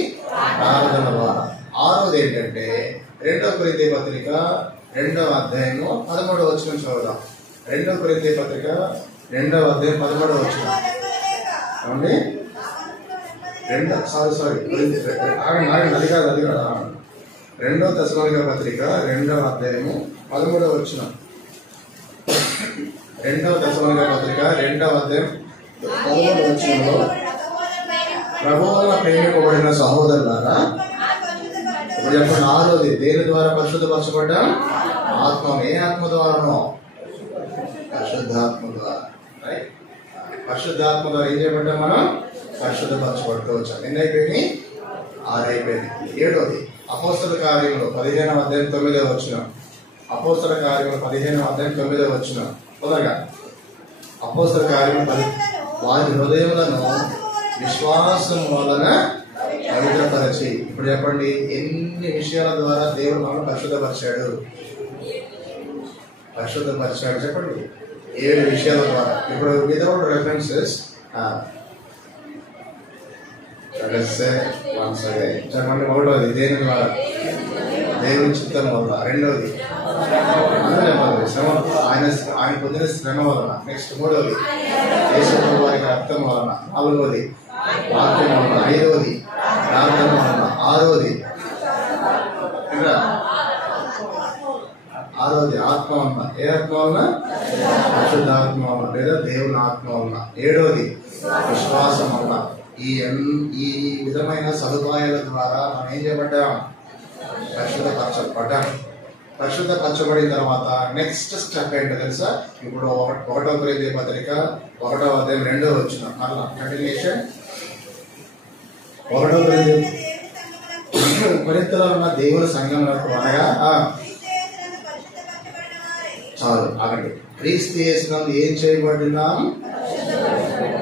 ప్రార్థన ద్వారా. 6వది ఏంటంటే 2 కొరింథీ పత్రిక 2వ అధ్యాయము 13వ వచనం చదువుదాం. 2 కొరింథీ పత్రిక 2వ అధ్యాయం 13వ వచనం. ఏమండి? 2 తెస్సలోనిక పత్రిక 2వ అధ్యాయము 13వ వచనం. 2 తెస్సలోనిక పత్రిక 2వ అధ్యాయం 13వ వచనంలో ప్రభువు వలన ప్రేమింపబడిన సహోదరులారా. ఇప్పుడు చెప్పండి, 6వది దేని ద్వారా పరిశుద్ధపరచబడ్డాం? ఆత్మ. ఏ ఆత్మ ద్వారానో? పరిశుద్ధాత్మ ద్వారా. రైట్? పరిశుద్ధాత్మ ద్వారా ఏం చేయబడ్డాం? మనం పరిశుద్ధపరచబడుతూ వచ్చాం. ఎన్ని అయిపోయింది? 6 అయిపోయింది. 7వది అపోస్తల కార్యములు 15వ అధ్యాయం 9వ వచనం. అపోస్తల కార్యములు 15వ అధ్యాయం 9వ వచనం. తొందరగా అపోస్తల కార్యములు వారి హృదయములను విశ్వాసం వలన పవిత్రపరచి. ఇప్పుడు చెప్పండి, ఎన్ని విషయాల ద్వారా దేవుడు మనం పరిశుద్ధపరిచాడు? చెప్పండి, 7 విషయాల ద్వారా. ఇప్పుడు వితౌట్ రెఫరెన్సెస్ చెప్పండి. 1వది దేని ద్వారా? దేవుని చిత్తం వల్ల. 2వది శ్రమ, ఆయన పొందిన శ్రమ వలన. నెక్స్ట్ 3వది యేసు వారికి రక్తం వలన. 4వది వాక్యం వలన. 5వది ప్రార్థన వలన. 6వది ఆత్మ వలన. ఏ ఆత్మ వలన? పరిశుద్ధాత్మ వలన లేదా దేవుని ఆత్మ వలన. 7వది విశ్వాసం వలన. ఈ విధమైన సదుపాయాల ద్వారా మనం ఏం చేయబడ్డాం? పరిశుద్ధపరచబడిన తర్వాత నెక్స్ట్ స్టెప్ ఏంటో తెలుసా? ఇప్పుడు 1వ కొరింథీ పత్రిక 1వ అధ్యాయం 2వ వచనం. మరలా కంటిన్యూషన్. 1వ కొరింథీలో ఉన్న దేవుని సంఘములకు అనగా చాలు ఆగండి. క్రీస్తు యేసునందు ఏం చేయబడినాం?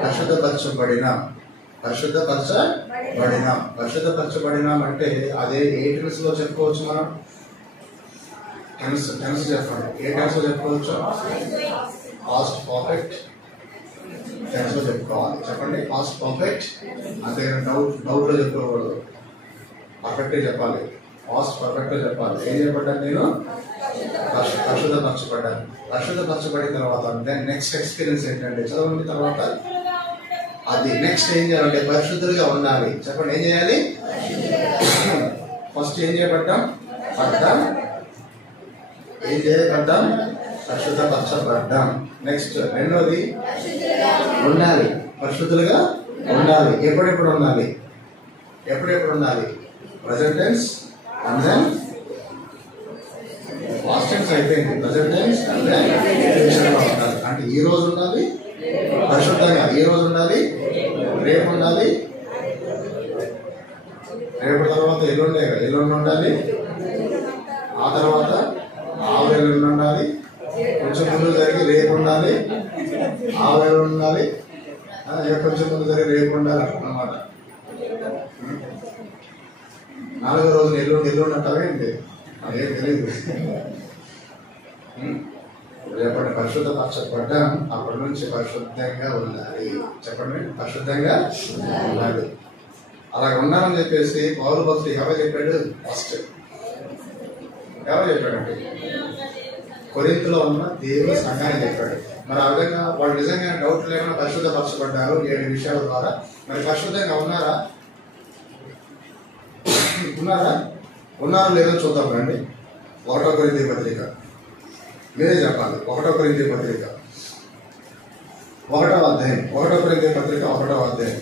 పరిశుద్ధపరచబడినాం అంటే అదే ఏ టెన్స్ లో చెప్పుకోవచ్చు మనం? టెన్స్ చెప్పండి. ఏ టెన్స్ చెప్పుకోవచ్చు? పాస్ట్ పర్ఫెక్ట్ టెన్స్ లో చెప్పుకోవాలి. చెప్పండి పాస్ట్ పర్ఫెక్ట్. అంతేగాని డౌట్ లో చెప్పుకోకూడదు. పర్ఫెక్ట్ చెప్పాలి. పాస్ట్ పర్ఫెక్ట్ చెప్పాలి. ఏం చెప్పడ్డాను నేను? పరిశుద్ధపరచబడ్డాను. పరిశుద్ధపరచబడిన తర్వాత నెక్స్ట్ ఎక్స్పీరియన్స్ ఏంటంటే చదవండి. తర్వాత అది నెక్స్ట్ ఏం చేయాలంటే పరిశుద్ధులుగా ఉండాలి. చెప్పండి ఏం చేయాలి? ఫస్ట్ ఏం చేయబడ్డాం? ఏం చేయబడ్డాం? పరిశుద్ధపరచబడ్డాం. నెక్స్ట్ రెండోది ఉండాలి. పరిశుద్ధులుగా ఉండాలి. ఎప్పుడెప్పుడు ఉండాలి? Present tense and then past tense అయిపోయింది. ప్రజెంట్ టెన్స్ అండ్ దెన్ ఫ్యూచర్లో ఉండాలి. అంటే ఈ రోజు ఉండాలి పరిశుద్ధంగా, ఈ రోజు ఉండాలి, రేపు ఉండాలి, రేపు తర్వాత ఎల్లుండి ఉండాలి, ఆ తర్వాత ఎల్లుండి ఉండాలి, కొంచెం ముందు జరిగి రేపు ఉండాలి, ఎల్లుండి ఉండాలి, కొంచెం ముందు జరిగి రేపు ఉండాలి అన్నమాట. 4వ రోజున ఎల్లుండి అంటావేంటి? అదేం తెలియదు. చెప్పండి పరిశుద్ధపరచబడ్డాం. అప్పటి నుంచి పరిశుద్ధంగా ఉండాలి. చెప్పండి పరిశుద్ధంగా ఉండాలి. అలా ఉండాలని చెప్పేసి పౌలు భక్తుడు ఎవరు చెప్పాడు? ఫస్ట్ ఎవరు చెప్పాడంటే కొరింథీలో ఉన్న దేవుని సంఘాన్ని చెప్పాడు. మరి ఆ విధంగా వాళ్ళు నిజంగా డౌట్ లేకుండా పరిశుద్ధపరచబడ్డారు 7 విషయాల ద్వారా. మరి పరిశుద్ధంగా ఉన్నారా లేదో చూద్దాం రండి. 1వ కొరింథీ పత్రిక మీరే చెప్పాలి. 1వ కొరింథీ పత్రిక 1వ అధ్యాయం. 1వ కొరింథీ పత్రిక 1వ అధ్యాయం.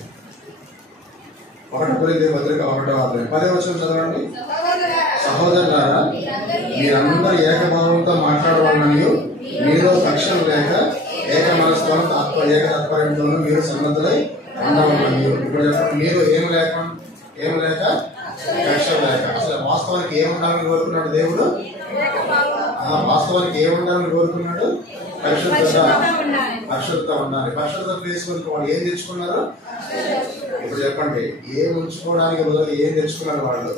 1వ కొరింథీ పత్రిక 1వ అధ్యాయం 10వ వచనం చదవండి. సహోదరులారా మీరందరూ ఏకభావంతో మాట్లాడవాలని మీలో కక్షం లేక ఏక మనస్తోనూ ఏక తత్పర్యంతోనూ మీరు సన్నద్ధులై ఉండవాలని. ఇప్పుడు చెప్పండి మీరు ఏం లేక కక్షం లేక. అసలు వాస్తవానికి ఏముండాలని కోరుకున్నాడు దేవుడు? వాస్తవానికి ఏముండాలని కోరుకున్నాడు? పరిశుద్ధత ఉండాలి. పరిశుద్ధత తీసుకుని వాళ్ళు ఏం తెచ్చుకున్నారు? ఇప్పుడు చెప్పండి ఏం ఉంచుకోవడానికి బదులు ఏం తెచ్చుకున్నారు వాళ్ళు?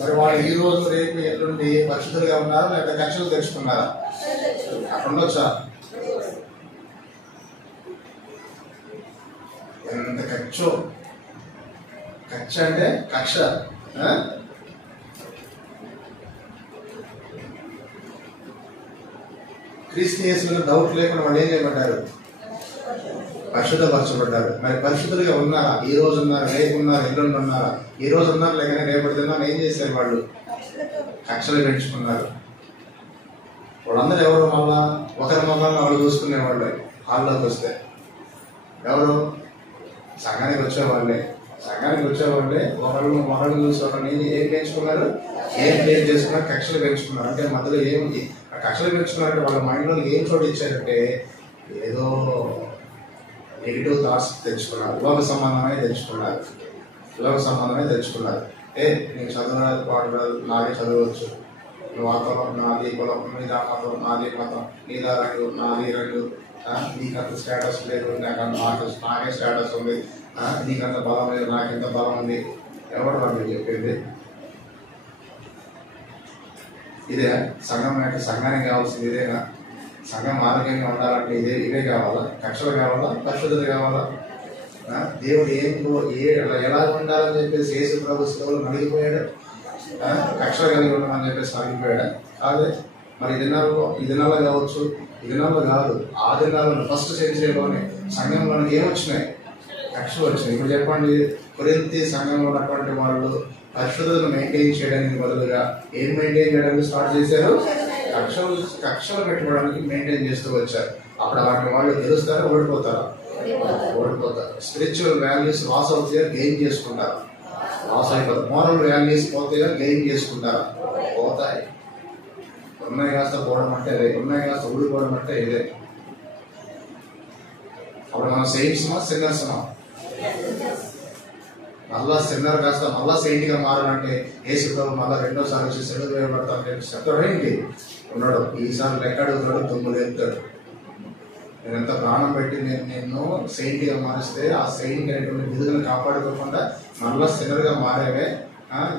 మరి వాళ్ళు ఈ రోజు రేపు ఎల్లుండి పరిశుద్ధులుగా ఉన్నారా లేకపోతే కక్షలు తెచ్చుకున్నారా? అక్కడ ఉండొచ్చా? ఎంత కక్ష అంటే కక్ష. క్రీస్తు యేసులో డౌట్ లేకుండా వాళ్ళు ఏం చేయబడ్డారు? పరిశుద్ధపరచబడ్డారు. మరి పరిశుద్ధులుగా ఉన్నారా? ఈ రోజు ఉన్నారు, రేపు ఉన్నారు, ఎల్లుండి ఉన్నారా? ఈ రోజు ఉన్నారు లేకనే రేపటి దినాన్ని ఏం చేశారు? వాళ్ళు కక్షలు పెంచుకున్నారు. వాళ్ళందరూ ఎవరు? మళ్ళా ఒకరి మొహాలను వాళ్ళు చూసుకునేవాళ్ళు. హాల్లోకి వస్తే ఎవరు? సంఘానికి వచ్చేవాళ్ళే. ఒకళ్ళు చూసి ఒకరిని ఏం పెంచుకున్నారు? ఏం క్లియర్ చేసుకున్నారు? కక్షలు పెంచుకున్నారు. అంటే మధ్యలో ఏముంది? ఆ కక్షలు పెంచుకున్నారంటే వాళ్ళ మైండ్లో ఏం చోటు ఇచ్చారంటే ఏదో నెగిటివ్ థాట్స్ తెచ్చుకున్నారు. లోక సంబంధమే తెచ్చుకున్నారు. నీకు చదవరాదు, పాడరాదు, నాకే చదవచ్చు, నువ్వు ఆ కులం నాది, కులం మీద మతం నాది, మతం నీదా రంగు నాది రంగు, నీకంత స్టేటస్ లేదు, నాకే స్టేటస్ ఉంది, నీకంత బలం లేదు, నాకెంత బలం ఉంది. ఎవరు వాళ్ళు చెప్పింది? ఇదే సంఘానికి కావాల్సింది ఇదేనా? సంఘం ఆరోగ్యంగా ఉండాలంటే ఇవే కావాలా? కక్షలు కావాలా? పరిశుద్ధత కావాలా? దేవుడు ఎలా ఉండాలని చెప్పేసి యేసు ప్రభు శిలువలో నలిగిపోయాడు. కక్షలు కలిగి ఉండమని చెప్పేసి నలిగిపోయాడు కాదే. మరి ఈ దినాల్లో కావచ్చు, ఈ దినాల్లో కాదు, ఆ దినాల్లో ఫస్ట్ సెంచరీలోనే సంఘంలోనికి ఏమొచ్చినాయి? కక్షలు వచ్చినాయి. ఇప్పుడు చెప్పండి కొరింథీ సంఘంలో ఉన్నటువంటి వాళ్ళు పరిశుద్ధతను మెయింటైన్ చేయడానికి బదులుగా ఏం మెయింటైన్ చేయడానికి స్టార్ట్ చేశారు? కక్షలు పెట్టుకోవడానికి మెయింటైన్ చేస్తూ వచ్చారు. అప్పుడు వాటిని వాళ్ళు గెలుస్తారా? ఓడిపోతారు. స్పిరిచువల్ వాల్యూస్ లాస్ అవుతాయో గెయిన్ చేసుకుంటారు? లాస్ అయిపోతారు. మోరల్ వాల్యూస్ పోతాయో గెయిన్ చేసుకుంటారా? పోతాయి. ఉన్నాయి కాస్త పోవడం అంటే ఇదే, ఉన్నాయి కాస్త ఊడిపోవడం అంటే ఇదే. అప్పుడు మనం సెయింట్స్మా సిన్నర్స్మా? మళ్ళా సిన్నర్ కాస్త మళ్ళా సెయింట్ గా మారాలంటే యేసు ప్రభు మళ్ళా రెండోసారి వచ్చి సెలవు వేయబడతాను చెప్పి చెప్తాడేంటి? ఉన్నాడు. ఈసారి లెక్క అడుగుతాడు, తుమ్ములు చెప్తాడు. నేను ఎంత ప్రాణం పెట్టి నిన్ను సెయింట్ గా మారిస్తే ఆ సెయింట్ అనేటువంటి విధులను కాపాడుకోకుండా మళ్ళా సిన్నర్ గా మారేవే.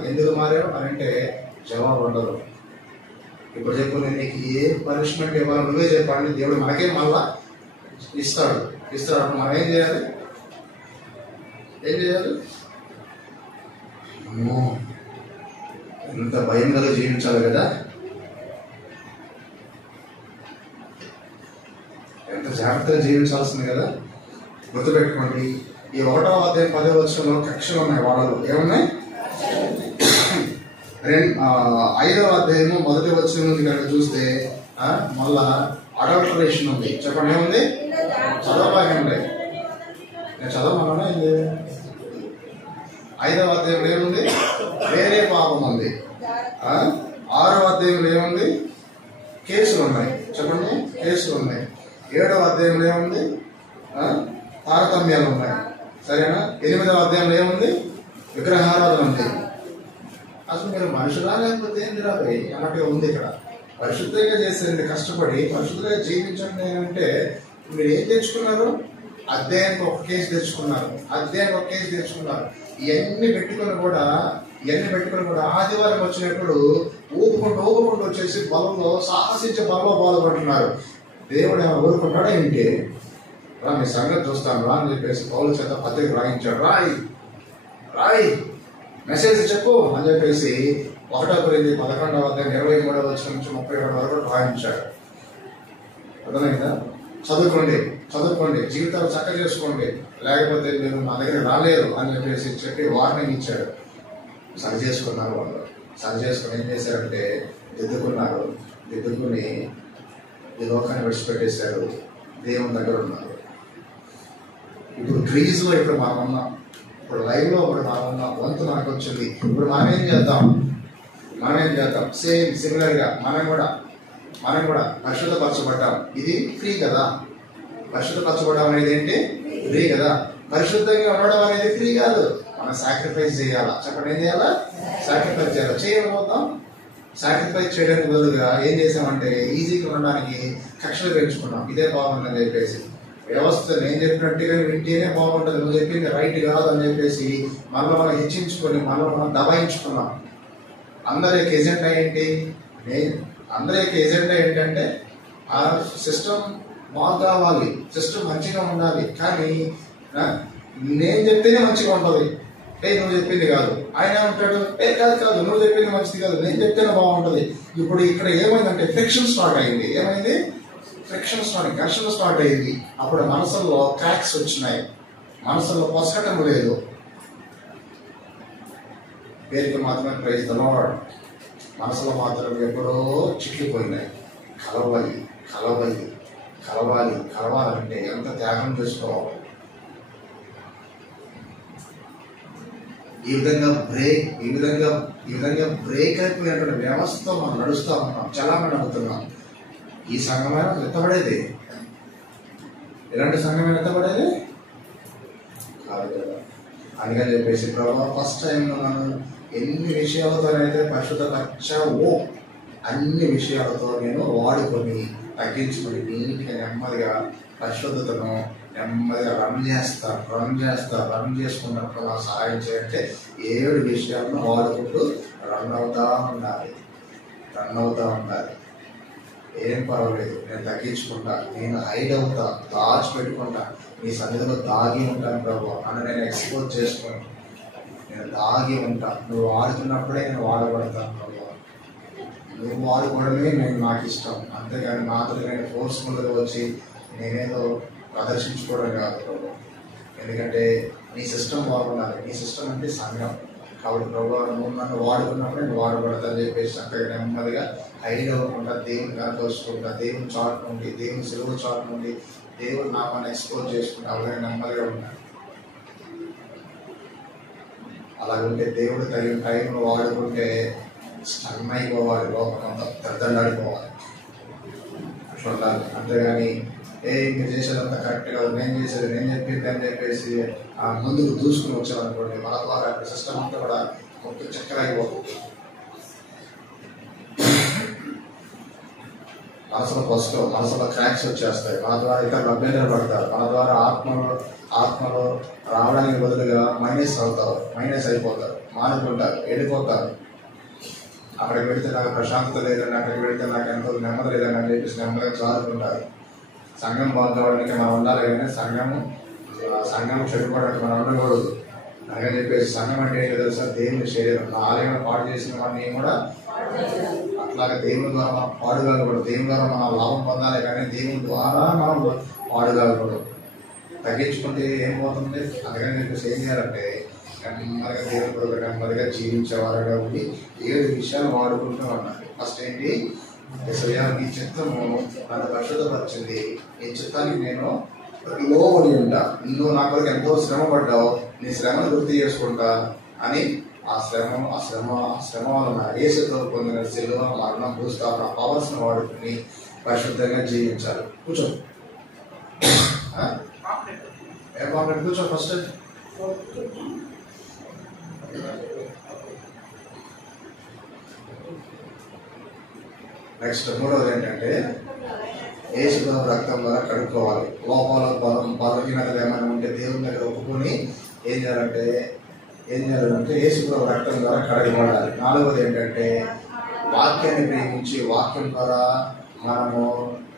ఎందుకు మారావు అని అంటే జవాబు ఉండదు. ఇప్పుడు చెప్పు, నేను నీకు ఏ పనిష్మెంట్ ఇవ్వాలి నువ్వే చెప్పండి, దేవుడు మనకే మళ్ళా ఇస్తాడు. మనం ఏం చేయాలి? అమ్మో, ఎంత భయంగా జీవించాలి కదా, ఎంత జాగ్రత్తగా జీవించాల్సింది కదా. గుర్తుపెట్టుకోండి, ఈ 1వ అధ్యాయం 10వ వచనంలో కక్షలు ఉన్నాయి. వాళ్ళు ఏమున్నాయి? 5వ అధ్యాయము 1వ వచనం నుంచి కనుక చూస్తే మళ్ళా అడల్టరేషన్ ఉంది. చెప్పండి, ఏముంది? చదవబాగండి, నేను చదవమన్నా. 5వ అధ్యాయంలో ఏముంది? వేరే పాపం ఉంది. 6వ అధ్యాయంలో ఏముంది? కేసులు ఉన్నాయి. చెప్పండి, కేసులు ఉన్నాయి. 7వ అధ్యాయంలో ఏముంది? తారతమ్యాలు ఉన్నాయి. సరేనా? 8వ అధ్యాయంలో ఏముంది? విగ్రహారాధన ఉంది. అసలు మీరు మనుషులా లేకపోతే ఏంటి రాబోయ్ అన్నట్టుగా ఉంది. ఇక్కడ పరిశుద్ధంగా చేసేది కష్టపడి పరిశుద్ధంగా జీవించండి అంటే మీరు ఏం తెచ్చుకున్నారు? అధ్యాయానికి ఒక కేసు తెచ్చుకున్నారు. ఇవన్నీ పెట్టుకుని కూడా ఆదివారం వచ్చినప్పుడు ఊపుకుంటూ వచ్చేసి బలంలో సాహసించే బలంలో పాల్గొంటున్నారు. దేవుడు ఏమైనా ఊరుకుంటాడా ఏంటి? రా, మీ సంగతి చూస్తాను రా అని చెప్పేసి పౌలు చేత పత్రిక రాయించాడు. రాయి మెసేజ్ చెప్పు అని చెప్పేసి 1 కొరింథీ 11వ అధ్యాయం 23వ వచనం నుంచి 31 వరకు రాయించాడు. అర్థమైందా? చదువుకోండి, జీవితాలు చక్క చేసుకోండి, లేకపోతే మీరు మా దగ్గర రాలేరు అని చెప్పి వార్నింగ్ ఇచ్చాడు. సరి చేసుకున్నారు. వాళ్ళు సరి చేసుకుని ఏం చేశారంటే దిద్దుకుని ఈ లోకాన్ని విడిచిపెట్టేశారు. దేవుని దగ్గర ఉన్నారు. ఇప్పుడు క్రీజ్లో ఇప్పుడు మనం ఉన్నాం. ఇప్పుడు లైవ్లో ఇప్పుడు మనం ఉన్నాం. వంతు మనకు వచ్చింది. ఇప్పుడు మనం ఏం చేద్దాం? సిమిలర్గా మనం కూడా పరిశుద్ధపరచబడ్డాం. ఇది ఫ్రీ కదా. పరిశుద్ధపరచబడడం అనేది ఏంటి? ఫ్రీ కదా. పరిశుద్ధంగా ఉండడం అనేది ఫ్రీ కాదు. మనం సాక్రిఫైస్ చేయాలా. చెప్పండి, ఏం చేయాలా? సాక్రిఫైస్ చేయాలా. చేయకపోతాం. సాక్రిఫైస్ చేయడానికి బదులుగా ఏం చేసామంటే ఈజీగా ఉండడానికి కక్షలు పెంచుకున్నాం. ఇదే బాగుందని చెప్పేసి వ్యవస్థ నేను చెప్పినట్టుగా వింటేనే బాగుంటుంది, నువ్వు చెప్పింది రైట్ కాదు అని చెప్పేసి మనం హెచ్చించుకొని మనం దబాయించుకున్నాం. అందరి యొక్క ఎజెండా ఏంటంటే ఆ సిస్టమ్ బాగా కావాలి, సిస్టమ్ మంచిగా ఉండాలి. కానీ నేను చెప్తేనే మంచిగా ఉంటుంది. నువ్వు చెప్పింది కాదు. ఆయన ఉంటాడు, కాదు నువ్వు చెప్పింది మంచిది కాదు, నేను చెప్తేనే బాగుంటుంది. ఇప్పుడు ఇక్కడ ఏమైందంటే ఫ్రిక్షన్ స్టార్ట్ అయింది. ఘర్షణ స్టార్ట్ అయింది. అప్పుడు మనసుల్లో క్రాక్స్ వచ్చినాయి. మనసుల్లో పొసగటం లేదు. పేరుకి మాత్రమే ప్రైజ్ ద లార్డ్. మనసులో మాత్రం ఎప్పుడో చిక్కిపోయినాయి. కలవాలంటే ఎంత త్యాగం చేసుకోవాలి. ఈ విధంగా బ్రేక్ అయిపోయినటువంటి వ్యవస్థతో మనం నడుస్తూ ఉన్నాం, చలామణి అవుతున్నాం. ఈ సంఘమైన ఎత్తబడేది, ఎలాంటి సంఘమైన ఎత్తబడేది కాదు కదా. అందుకని చెప్పేసి ప్రభావ ఫస్ట్ టైంలో మనం ఎన్ని విషయాలతోనైతే పరిశుద్ధపరచావో అన్ని విషయాలతో నేను వాడుకొని తగ్గించుకొని నీట్గా నెమ్మదిగా పరిశుద్ధతను నెమ్మదిగా రన్ చేసుకున్నప్పుడు నాకు సహాయం చేయంటే 7 విషయాలను వాడుకుంటూ రన్ అవుతా ఉండాలి. ఏం పర్వాలేదు, నేను తగ్గించుకుంటా, నేను హైడ్ అవుతా, దాచిపెట్టుకుంటా, నీ సన్నిధిలో దాగి ఉంటాను ప్రభు అని నేను ఎక్స్పోజ్ చేసుకుని నేను దాగి ఉంటా. నువ్వు వాడుతున్నప్పుడే నేను వాడబడతాను ప్రభు. నువ్వు వాడుకోవడమే నాకు ఇష్టం, అంతేగాని నాతో నేను ఫోర్స్ఫుల్గా వచ్చి నేనేదో ప్రదర్శించుకోవడం కాదు ప్రభు. ఎందుకంటే నీ సిస్టమ్ బాగుండాలి. నీ సిస్టమ్ అంటే సంఘం కాబట్టి ప్రభు నువ్వు నన్ను వాడుకున్నప్పుడు నేను వాడబడతాను చెప్పేసి చక్కగా నెమ్మదిగా హైడ్ అవ్వకుండా దేవుని కనపరుచుకుంటా, దేవుని చాట్ నుండి, దేవుని సిలువ చాట్ నుండి దేవుని నామాన్ని ఎక్స్పోజ్ చేసుకుంటా అలాగే నెమ్మదిగా ఉంటాను. అలాగంటే దేవుడు తగిన టైంలో వాడుకుంటే స్టన్ అయిపోవాలి, లోపల దద్దలాడిపోవాలి, అట్లా ఉండాలి. అంతేగాని మీరు చేసేదంతా కరెక్ట్ కాదు, నేను చెప్పింది అని చెప్పేసి ముందుకు దూసుకుని వచ్చామనుకోండి మన ద్వారా సిస్టమ్ అంతా కూడా మొత్తం చక్కెర అయిపోతుంది. మనసులో క్రాక్స్ వచ్చేస్తాయి. మన ద్వారా ఇతరులు అభ్యంతరం పడతారు. మన ద్వారా ఆత్మలో రావడానికి బదులుగా మైనస్ అయిపోతారు, మానుకుంటారు, వెళ్ళిపోతారు. అక్కడికి వెళితే నాకు ప్రశాంతత లేదని, అక్కడికి వెళితే నాకు ఎంతో నెమ్మది లేదని అని చెప్పేసి నెమ్మదిగా చాలుకుంటారు. సంఘం బాగుపడడానికి మనం ఉండాలి కానీ సంఘం చెడిపోవడానికి మనం ఉండకూడదు. అలాగని చెప్పేసి సంఘం అంటే ఏంటో తెలుసా? దేవుని శరీరం. నా ఆలయం పాడు చేసిన వాడిని కూడా అట్లాగే దేవుని ద్వారా మనం పాడుగాకూడదు. దేవుని ద్వారా మనం లాభం పొందాలి కానీ దేవుని ద్వారా మనం పాడుగాకూడదు. తగ్గించుకుంటే ఏం పోతుంది? అందుకని చెప్పేసి ఏం చేయాలంటే నెమ్మదిగా దేవుని కొరకు నెమ్మదిగా జీవించేవారుగా ఉండి 7 విషయాలు వాడుకుంటూ ఉండాలి. ఫస్ట్ ఏంటి? యేసయ్యా, నీ చిత్తము నన్ను పరిశుద్ధపరిచింది, నీ చిత్తానికి నేను లోబడి ఉంటా, నువ్వు నా కొరకు ఎంతో శ్రమ పడ్డావు, నీ శ్రమను గుర్తు చేసుకుంటా అని ఆ శ్రమ వలన యేసుతో పొందిన సిలువ, మరణం, భూస్థాపన పవర్స్ ను వాడుకుని పరిశుద్ధంగా జీవించాలి. కూర్చో, ఏం పాపం కూర్చో ఫస్ట్. నెక్స్ట్ మూడవది ఏంటంటే యేసు రక్తం ద్వారా కడుక్కోవాలి. లోపాల బలహీనతలు ఏమైనా ఉంటే దేవుని దగ్గర ఒప్పుకొని ఏం చేయాలంటే యేసు రక్తం ద్వారా కడగబడాలి. 4వది ఏంటంటే వాక్యాన్ని ప్రేమించి వాక్యం ద్వారా మనము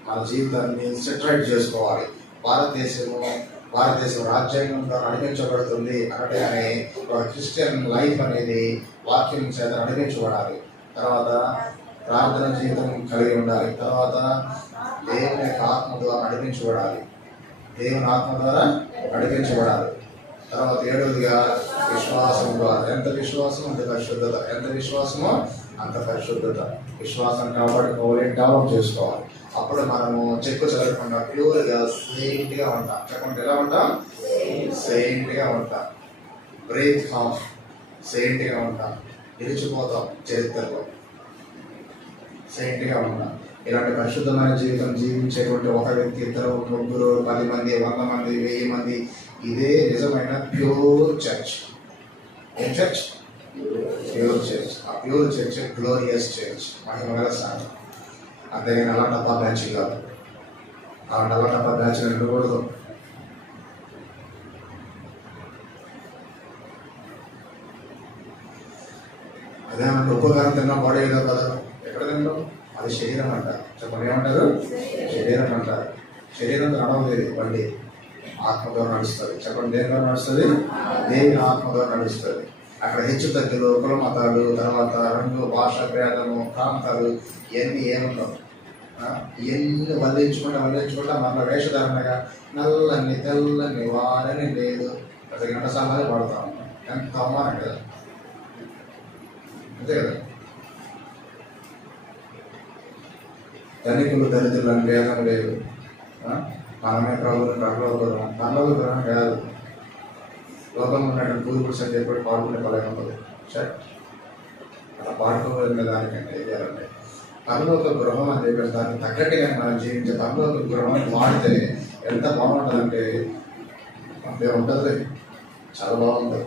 మన జీవితాన్ని సెటరైట్ చేసుకోవాలి. భారతదేశం రాజ్యాంగం ద్వారా నడిపించబడుతుంది అనగానే క్రిస్టియన్ లైఫ్ అనేది వాక్యం చేత నడిపించబడాలి. తర్వాత ప్రార్థన జీవితం కలిగి ఉండాలి. తర్వాత దేవుని యొక్క ఆత్మ ద్వారా నడిపించబడాలి. తర్వాత 7వదిగా విశ్వాసం ద్వారా. ఎంత విశ్వాసం అంత పరిశుద్ధత, ఎంత విశ్వాసమో అంత పరిశుద్ధత. విశ్వాసం కాపాడుకోవాలి, డెవలప్ చేసుకోవాలి. అప్పుడు మనము చెక్కు చదవకుండా ప్యూర్గా సెయింట్ గా ఉంటాం. చెప్పండి, ఎలా ఉంటాం? సెయింట్ గా ఉంటాం. బ్రేక్ ఆఫ్ సెయింట్ గా ఉంటాం. నిలిచిపోతాం చరిత్రలో. సెయింట్ గా ఉంటాం. ఇలాంటి పరిశుద్ధమైన జీవితం జీవించేటువంటి ఒక వ్యక్తి, 2, 3, 10 మంది, 100 మంది, 1000 మంది, ఇదే నిజమైన ప్యూర్ చర్చ్. ఏం చర్చ్? Pure church. ఆ ప్యూర్ చర్చ్ గ్లోరియస్ చర్చ్, మహిమగల సంఘం. అంతేగాని అలా టప్పా బ్యాచ్ కాదు. అలాంటి అలా టప్పా బ్యాచ్ ఉండకూడదు. అదేమంటే ఉపకారం తిన్నా బాడీ ఏదో కదా, ఎక్కడ తింటాం? అది శరీరం అంట. చెప్పండి, ఏమంటారు? శరీరం అంటారు. శరీరంతో నడవలేదు బండి, ఆత్మతో నడుస్తుంది. చెప్పండి, దేని ద్వారా నడుస్తుంది? దేవుని ఆత్మతో నడుస్తుంది. అక్కడ హెచ్చు తగ్గులు, కుల మతాలు, తర్వాత రంగు, భాష భేదము, ప్రాంతాలు, ఇవన్నీ ఏముండవు. ఇవన్నీ వల్లించుకుంటా మన వేషధారణగా నల్లని తెల్లని వాడని లేదు అసలు గంట సామాన్లు పడతా ఉంటాం. ఎంత అవమానం కదా, అంతే కదా. ధనికులు దరిద్రులు అని భేదం లేదు. మనమే ప్రభుత్వం పరలోక గ్రహం కాదు. లోకంలో ఉన్నటువంటి పూర్వీకులు అని చెప్పి పాడుకునే పలక ఉంటుంది. అలా పాడుకోగలిగిన దానికంటే ఏం చేయాలంటే పరలోక గృహం అని చెప్పి దానికి తగ్గట్టుగా మనం జీవించే పరలోక గృహాన్ని వాడితే ఎంత బాగుంటుందంటే అంతే ఉంటుంది, చాలా బాగుంటుంది.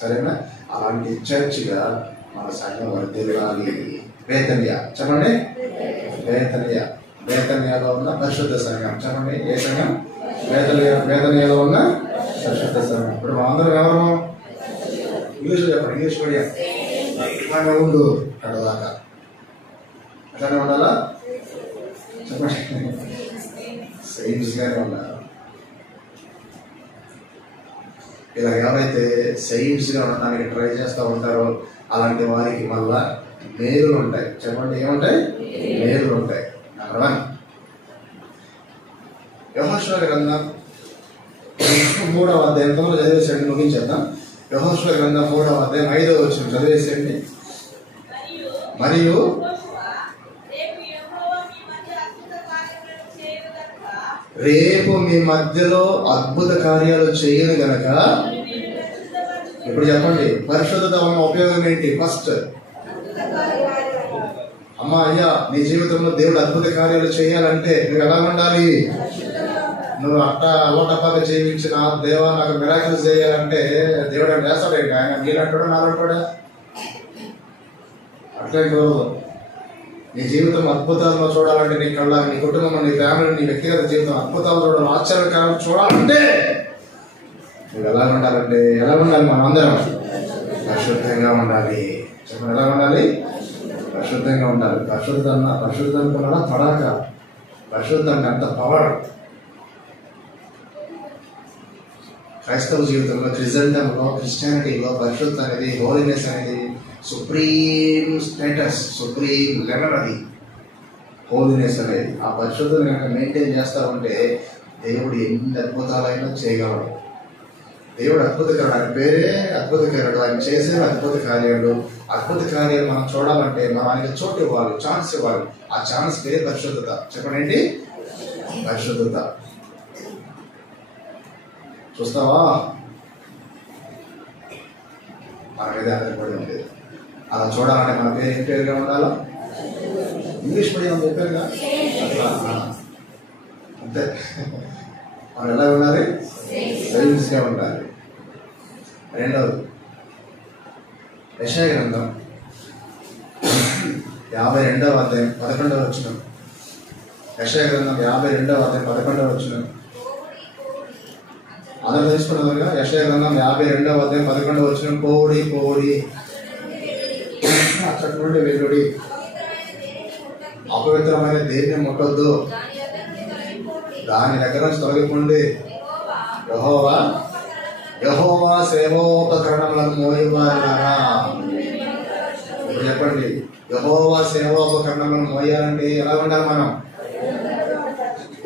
సరేనా? అలాంటి చర్చిగా మన సంఘం వర్ధిల్లాలి. బేతనియా, చెప్పండి. బేతనియాలో ఉన్న పరిశుద్ధ సంఘం. చెప్పండి, ఏ సంఘం? బేతనియాలో ఉన్న పరిశుద్ధ సంఘం. ఇప్పుడు మనందరం ఎవరు? ఇంగ్లీష్లో చెప్పండి, ఇంగ్లీష్ మీడియం. అట్లానే ఉండు కడదాకా, అట్లానే ఉండాలా? చెప్పండి, సెయింట్స్ గానే ఉన్నారు. ఇలా ఎవరైతే సెయింట్స్ గా ఉండడానికి ట్రై చేస్తూ ఉంటారో అలాంటి వారికి మళ్ళా మేలులు ఉంటాయి. చెప్పండి, ఏముంటాయి? మేలులు ఉంటాయి. నెంబర్ 1, యెహోషువ గ్రంథం 3వ అధ్యాయంతో చదివేసేయండి, ముగించేద్దాం. యెహోషువ గ్రంథం 3వ అధ్యాయం 5వ వచనం చదివేసేయండి. మరియు రేపు మీ మధ్యలో అద్భుత కార్యాలు చేయను గనక. ఇప్పుడు చెప్పండి, పరిశుద్ధత వలన ఉపయోగం ఏంటి? ఫస్ట్, అమ్మా అయ్యా, నీ జీవితంలో దేవుడు అద్భుత కార్యాలు చేయాలంటే నువ్వు ఎలా ఉండాలి? నువ్వు అలోటపాగా జీవించిన దేవా నాకు మిరాకిల్స్ చేయాలంటే దేవుడు అంటే వేస్తాడేంటి? ఆయన నీళ్ళంటాడా నాలంటాడా? అట్లే కుదరదు. నీ జీవితం అద్భుతాలను చూడాలంటే, నీ కళ్ళ, నీ కుటుంబం, నీ ఫ్యామిలీ, నీ వ్యక్తిగత జీవితం అద్భుతాలు చూడాలి, ఆశ్చర్యకరం చూడాలంటే నువ్వు ఎలా ఉండాలంటే, ఎలా ఉండాలి? మనం అందరం పరిశుద్ధంగా ఉండాలి. చెప్పండి, ఎలా ఉండాలి? పరిశుద్ధంగా ఉండాలి. పరిశుద్ధం అనుకున్నారా? తడాక పరిశుద్ధం అంత పవర్. క్రైస్తవ జీవితంలో, క్రిస్టియన్లో, క్రిస్టియానిటీలో పరిశుద్ధ అనేది, హోలీనెస్ అనేది సుప్రీం స్టేటస్, సుప్రీం లెవెల్. అది హోలీనెస్ అనేది. ఆ పరిశుద్ధతను కనుక మెయింటైన్ చేస్తా ఉంటే దేవుడు ఎన్ని అద్భుతాలైనా చేయగలడు. దేవుడు అద్భుతకరుడు. ఆయన పేరే అద్భుతకరుడు. ఆయన చేసే అద్భుత కార్యాలు. అద్భుత కార్యాలు మనం చూడాలంటే మనం ఆయనకి చోటు ఇవ్వాలి, ఛాన్స్ ఇవ్వాలి. ఆ ఛాన్స్ పేరే పరిశుద్ధత. చెప్పండి ఏంటి? పరిశుద్ధత. చూస్తావా? మన మీద ఆధారపడి ఉంది. అలా చూడాలంటే మన పేరు ఏం పేరుగా ఉండాలో? ఇంగ్లీష్ మీడియం చెప్పారుగా, అట్లా అంతే. మనం ఎలా ఉండాలి? సెయింట్స్గా ఉండాలి. రెండవది, యెషయా గ్రంథం 52వ అధ్యాయం 11వ వచనం. యెషయా గ్రంథం 52వ అధ్యాయం 11వ వచనం. అందరూ తెలుసుకున్నారుగా. యెషయా గ్రంథం 52వ అధ్యాయం 11వ వచనం. పోడి పోడి, అక్కడి నుండి వెలుడి, అపవిత్రమైన దేన్ని ముట్టొద్దు, దాని దగ్గర నుంచి తొలగిపోండి. యెహోవా సేవోపకరణములను మోయవారులారా. ఇప్పుడు చెప్పండి, యెహోవా సేవోపకరణములను మోయాలంటే ఎలా ఉండాలి? మనం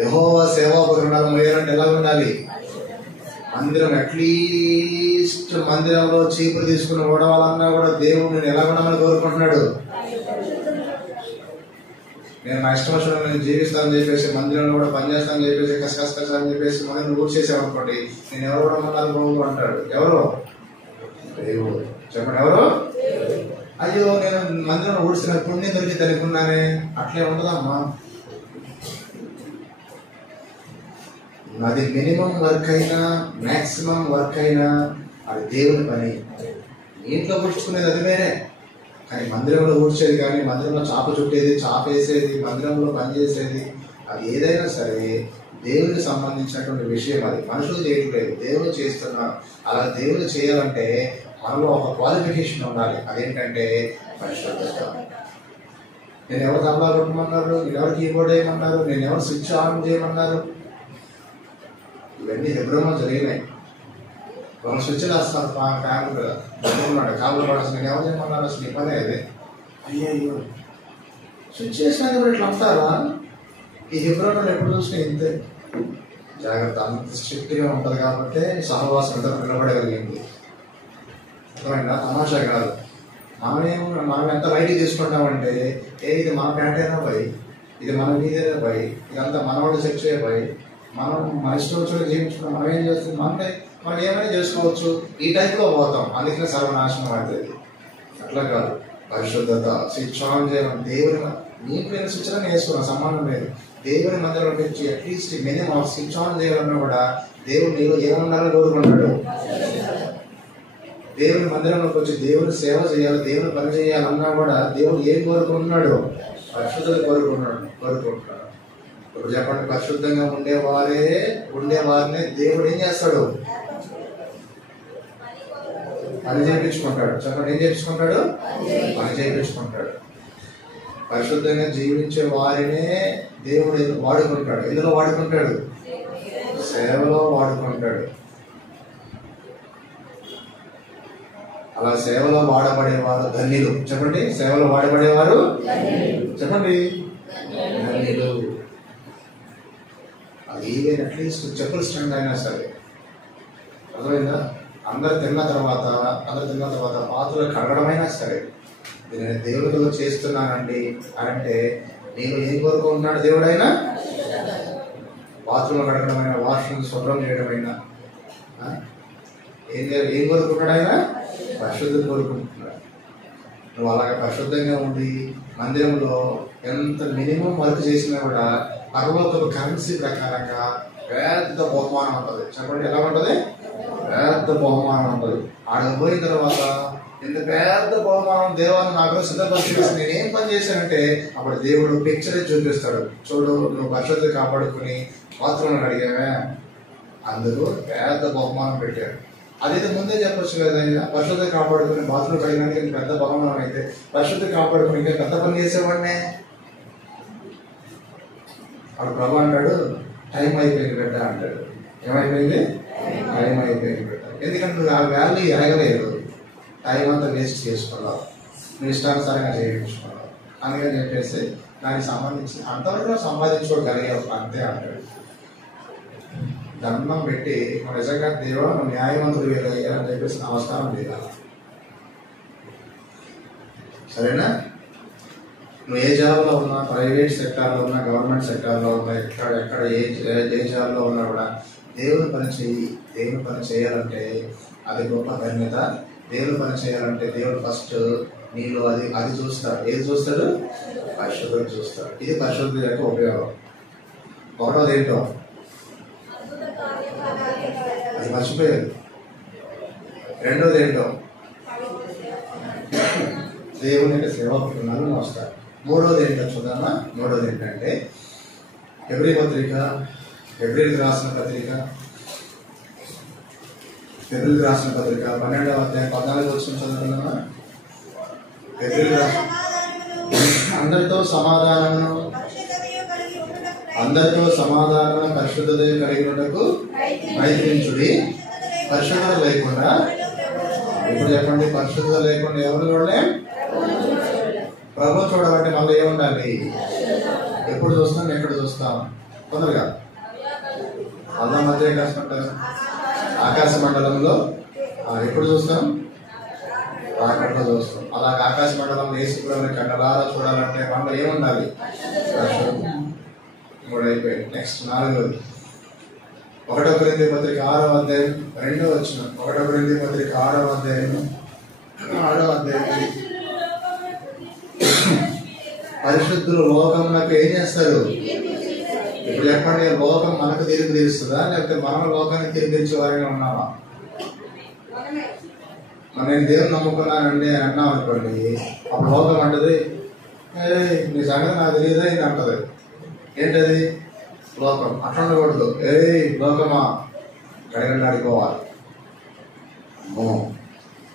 యెహోవా సేవోపకరణాలు మోయాలంటే ఎలా ఉండాలి? మందిరం, అట్లీస్ట్ మందిరంలో చీపులు తీసుకుని ఓడవాలన్నా కూడా దేవుడు నేను ఎలా ఉండమని కోరుకుంటున్నాడు. నేను నా ఇష్టం వచ్చిన నేను జీవిస్తానని చెప్పేసి, మందిరంలో కూడా పనిచేస్తానని చెప్పేసి, కసకస అని చెప్పేసి మనం ఊరు చేసామనుకోండి, నేను ఎవరు కూడా మన్నాను బాబు అంటాడు. ఎవరు? దేవుడు. చెప్పండి, ఎవరు? అయ్యో నేను మందిరంలో ఊడిసిన పుణ్యం దొరికి తెలుకున్నానే, అట్లే ఉంటుందమ్మా. అది మినిమం వర్క్ అయినా, మ్యాక్సిమం వర్క్ అయినా అది దేవుని పని. ఇంట్లో ఊడ్చుకునేది అది వేరే, కానీ మందిరంలో ఊడ్చేది, కానీ మందిరంలో చాప చుట్టేది, చాప వేసేది, మందిరంలో పనిచేసేది, అది ఏదైనా సరే దేవునికి సంబంధించినటువంటి విషయం. అది మనుషులు చేయట్లేదు, దేవుడు చేస్తున్నారు. అలా దేవుడు చేయాలంటే మనలో ఒక క్వాలిఫికేషన్ ఉండాలి. అదేంటంటే పరిశుద్ధత. నేను ఎవరు తబలా కొట్టమన్నారు? నేను ఎవరు కీబోర్డ్ వేయమన్నారు? నేను ఎవరు స్విచ్ ఆన్ చేయమన్నారు? ఇవన్నీ హెబ్రోన్లో జరిగినాయి. ఒక స్విచ్ వేస్తారు, కాళ్ళు పడాల్సి, నేను ఎవరు చేయమన్నారు? అసలు నీ పని అదే. అయ్యో స్విచ్ చేసినా కూడా ఇట్లా అంటారా? ఈ హెబ్రోన్లో ఎప్పుడు చూసినా ఇంతే. జాగ్రత్త. అంత స్ట్రిక్ట్గా ఉంటుంది కాబట్టి సహవాసం ఎంత నిలబడగలిగింది. అర్థమైందా? తమాషా కాదు. మనం ఎంత లైట్గా తీసుకుంటామంటే, ఇది మన ప్యాంటైనా పోయి, ఇది మన మీదేనా పోయి, ఇదంతా మనవాడు చర్చే పోయి, మనం మన ఇష్టం వచ్చిన జీవించుకున్నాం. మనం ఏం చేస్తుంది? మనం ఏమైనా చేసుకోవచ్చు, ఈ టైప్లో పోతాం. అందుకనే సర్వనాశనం అవుతుంది. అట్లా కాదు. పరిశుద్ధత. స్విచ్ ఆన్ చేయడం. దేవుని నీకు నేను స్విచ్ అని వేసుకున్నాను, సంబంధం లేదు. దేవుని మందిరంలో నుంచి అట్లీస్ట్ మినిమం స్విచ్ ఆన్ చేయాలన్నా కూడా దేవుడు నీలో ఏమన్నారని కోరుకుంటాడు. దేవుని మందిరంలోకి వచ్చి దేవుని సేవ చేయాలి, దేవుని పని చేయాలన్నా కూడా దేవుడు ఏం కోరుకుంటున్నాడు? పరిశుద్ధత కోరుకుంటున్నాడు. ఇప్పుడు చెప్పండి, పరిశుద్ధంగా ఉండేవారినే దేవుడు ఏం చేస్తాడు? పని చేయించుకుంటాడు. చెప్పండి, ఏం చేయించుకుంటాడు? పని చేయించుకుంటాడు. పరిశుద్ధంగా జీవించే వారినే దేవుడు వాడుకుంటాడు. ఎందులో వాడుకుంటాడు? సేవలో వాడుకుంటాడు. అలా సేవలో వాడబడేవారు ధన్యులు. చెప్పండి, సేవలో వాడబడేవారు చెప్పండి ధన్యులు. అది ఈవెన్ అట్లీస్ట్ చెప్పుల స్టాండ్ అయినా సరే. అర్థమైందా? అందరు తిన్న తర్వాత పాత్రలు కడగడమైనా సరే, నేను దేవుడితో చేస్తున్నానండి అని అంటే, నేను ఏం కోరుకుంటున్నాడు దేవుడైనా? బాత్రూమ్ కడగడమైనా, వాష్రూమ్ శుభ్రం చేయడమైనా ఏం కోరుకుంటున్నాడు ఆయన? పరిశుద్ధం కోరుకుంటున్నాడు. నువ్వు అలాగే పరిశుద్ధంగా ఉండి మందిరంలో ఎంత మినిమం వర్క్ చేసినా కూడా పరలోకపు కరెన్సీ ప్రకారంగా పెద్ద బహుమానం ఉంటుంది. చెప్పండి, ఎలా ఉంటుంది? పెద్ద బహుమానం ఉంటుంది. ఆడకు పోయిన తర్వాత ఇంత పెద్ద బహుమానం దేవాన్ని నాకు సిద్ధపరిచేసి నేనేం పని చేశానంటే, అప్పుడు దేవుడు పిక్చర్ చూపిస్తాడు. చూడు, నువ్వు పరిశుద్ధత కాపాడుకుని బాత్రూంలో అడిగావే, అందుకు పెద్ద బహుమానం పెట్టాడు. అదైతే ముందే చెప్పొచ్చు కదా. పరిశుద్ధ కాపాడుకుని బాత్రూమ్ కడిగినానికి పెద్ద భవనం అయితే పరిశుద్ధ కాపాడుకుని ఇంకా పెద్ద పని చేసేవాడినే. అప్పుడు ప్రభు అంటాడు టైం అయిపోయింది బిడ్డ అంటాడు. ఏమైపోయింది? టైం అయిపోయింది బిడ్డ. ఎందుకంటే నువ్వు ఆ వాల్యూ ఎరగలేదు, టైం అంతా వేస్ట్ చేసుకున్నావు, నువ్వు ఇష్టానుసారంగా చేయించుకున్నావు. అందుకని చెప్పేసి దానికి సంబంధించి అంతవరకు సంపాదించుకోగలిగావు అంతే అంటాడు. దండం పెట్టి నిజంగా దేవా నువ్వు న్యాయవంతుడు వేయాలని చెప్పేసి నమస్కారం చేయాలి. సరేనా? నువ్వు ఏ జాబ్లో ఉన్నా, ప్రైవేట్ సెక్టార్లో ఉన్నా, గవర్నమెంట్ సెక్టార్లో ఉన్నా, ఎక్కడ ఏ జాబ్లో ఉన్నా కూడా దేవుని పని చెయ్యి. దేవుని పని చేయాలంటే అది గొప్ప ధన్యత. దేవుని పని చేయాలంటే దేవుడు ఫస్ట్ నీలో అది చూస్తాడు. ఏది చూస్తాడు? పరిశుద్ధత చూస్తాడు. ఇది పరిశుద్ధత యొక్క ఉపయోగం. ఒకటోది ఏంటో అది మర్చిపోయాడు. రెండోది ఏంటో దేవుని యొక్క సేవాకులను వస్తారు. మూడోది ఏంటో చూద్దామా? మూడోది ఏంటంటే ఎబ్రీలకు రాసిన పత్రిక 12వ అధ్యాయం 14 వచ్చిన చదువుకున్నామా? అందరితో సమాధానమును పరిశుద్ధత కలిగి ఉండకు ప్రయత్నించుడి. పరిశుద్ధత లేకుండా, ఇప్పుడు చెప్పండి, పరిశుద్ధత లేకుండా ఎవరు చూడలే? ప్రభు చూడాలంటే మళ్ళీ ఏముండాలి? ఎప్పుడు చూస్తాం? ఎక్కడ చూస్తాం? తొందరగా అల్లా మధ్య ఆకాశ మండలంలో ఎప్పుడు చూస్తాం? రాకట్లో చూస్తాం. అలాగే ఆకాశ మండలంలో యేసుప్రభుని కళ్ళారా చూడాలంటే మనలో ఏముండాలి? మూడు అయిపోయింది. నెక్స్ట్ 4వది 1 కొరింథీ పత్రిక 6వ అధ్యాయం 2వ వచనం. 1 కొరింథీ పత్రిక 6వ అధ్యాయం పరిశుద్ధులు లోకమునకు ఏం చేస్తారు? ఇప్పుడు చెప్పండి, లోకం మనకు తిరిగి తీరుస్తుందా లేకపోతే మనం లోకానికి తిరిగించే వారిగా ఉన్నామా? నేను దేవుని నమ్ముకున్నానండి అని అన్నాం అనుకోండి, అప్పుడు లోకం అంటది నీ సంగతి నాకు తెలియదా ఇది అంటది. ఏంటది? లోకం. అట్లా ఉండకూడదు. లోకమా గడగడాడిపోవాలి.